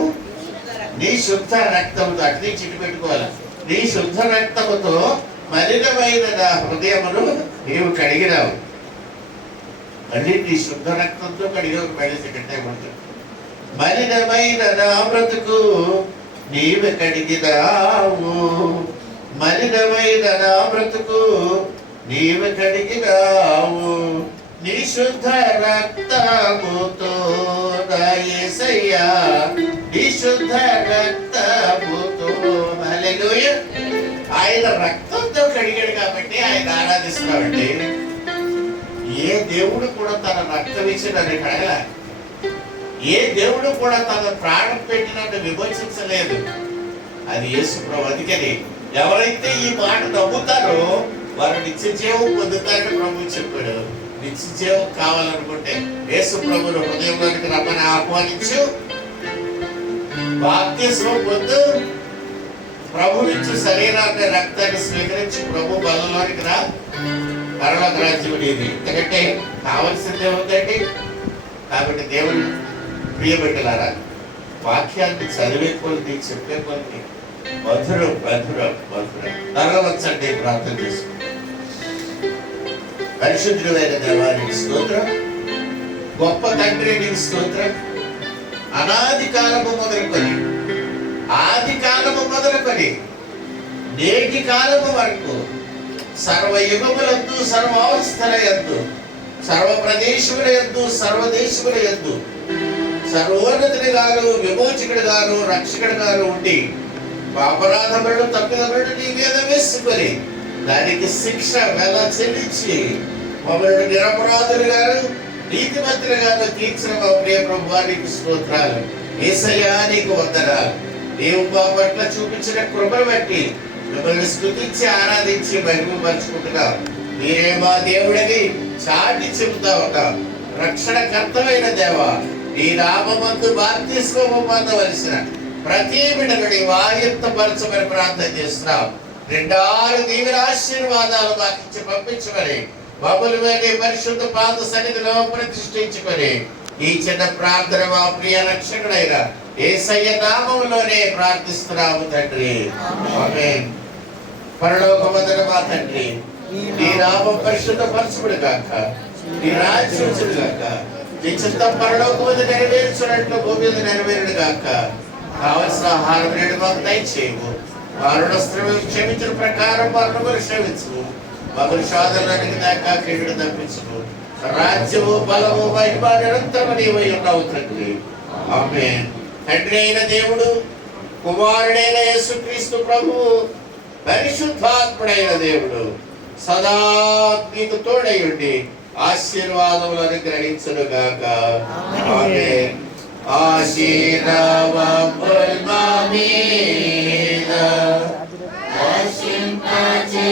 నీ శుద్ధ రక్తముతో, అటు నుంచి ఇటు పెట్టుకోవాలి. నీ శుద్ధ రక్తముతో మలినమైన నా హృదయమును నీవు కడిగినావు. మళ్ళీ నీ శుద్ధ రక్తంతో కడిగి మళ్ళీ సెకండ్ టైం ఉంటుంది. మలినమైన నా బ్రతుకు నీవు కడిగినావు, మలినమైన నా బ్రతుకు నీవు కడిగినావు, నీ శుద్ధ రక్తముతో నా యేసయ్యా, నీ శుద్ధ రక్తముతో. హల్లెలూయా. ఆయన రక్తంతో కడిగాడు కాబట్టి ఆయన ఆరాధిస్తున్నామండి. ఏ దేవుడు కూడా తన రక్తం ఇచ్చి నన్ను కడగల. ఏ దేవుడు కూడా తన ప్రాణం పెట్టి నన్ను విమోచించలేదు. అది యేసు ప్రభు. అందుకని ఎవరైతే ఈ మాట నమ్ముతారో వారు నిత్య జీవం పొందుతారని ప్రభు చెప్పాడు. నిత్య జీవం కావాలనుకుంటే యేసు ప్రభువును హృదయంలోనికి రమ్మని ఆహ్వానించు, బాప్తిస్మం పొందు, ప్రభు నుంచి శరీరాన్ని రక్తాన్ని స్వీకరించి ప్రభు బలంలోనికి రా, పరలోక రాజ్యం ఇది. ఎందుకంటే కావలసిందే ఉందండి. కాబట్టి దేవుడు ప్రియబిడ్డలారా, వాక్యాన్ని చదివే కొలిది, చెప్పే కొలిది మధురం మధురం మధురం. తరవచ్చండి ప్రార్థన చేసుకుంటాం. పరిశుద్ధుడైన దేవానికి స్తోత్రం, గొప్ప తండ్రి నీకు స్తోత్రం. అనాది కాలము మొదలుకొని, ఆది కాలము మొదలుకొని నేటి కాలము వరకు సర్వయుగములందు, సర్వావస్థల యందు, సర్వ ప్రదేశముల యందు, సర్వదేశముల యందు సర్వోన్నతుడి గాను, విమోచకుడు గాను, రక్షకుడు గాను ఉండి అపరాధములను తప్పిదములను నీ మీద వేసుకొని దానికి శిక్ష వెల చెల్లించి మమ్మల్ని నిరపరాధులు గాను, నీతిమంతులు గాను తీర్చిన మా ప్రియ ప్రభువానికి స్తోత్రాలు. యేసయ్యా నీకు వందనాలు. నీవు మా పట్ల చూపించిన కృపను బట్టి మిమ్మల్ని స్తుతించి ఆరాధించి మహిమపరుచుకుంటున్నాం. మీరే మా దేవుడిని చాటి చెబుతా ఉన్నాం. రక్షణకర్తమైన దేవ, ఈ నామమందు బాప్తిస్మము పొందవలసిన ప్రతి బిడ్డని వాయుక్తపరచమని ప్రార్థన చేస్తున్నాం. రెండారు దీవెన ఆశీర్వాదాలు మాకు ఇచ్చి పంపించమని మమ్మల్ని పరిశుద్ధ పాద సన్నిధిలో ప్రతిష్ఠించుకొని ఈ చిన్న ప్రార్థన మా ప్రియ రక్షకుడైన యేసయ్య నామములోనే ప్రార్థిస్తున్నాము తండ్రి. ఆమేన్. పరలోకమందున మా తండ్రి, నీ నామం పరిశుద్ధపరచబడు గాక, నీ రాజ్యం వచ్చును గాక, నీ చిత్తం పరలోకమందు నెరవేర్చున్నట్లు భూమి మీద నెరవేరును గాక. కావలసిన ఆహారం నేడు మాకు దయచేయము. వారుణ స్త్రీలను క్షమించిన ప్రకారం వారును క్షమించు. మమ్మల్ని శోధనలోనికి దాకా కీడు తప్పించు. రాజ్యము బలము మహిమ నిరంతరము నీవై ఉన్నావు తండ్రి. ఆమేన్. తండ్రి అయిన దేవుడు, కుమారుడైన యేసుక్రీస్తు ప్రభువు, పరిశుద్ధాత్ముడైన దేవుడు సదా నీకు తోడై ఉండి ఆశీర్వాదములు అనుగ్రహించును గాక. ఆమేన్. ఆశీర్వాదముల మీద వర్షింపజేయును.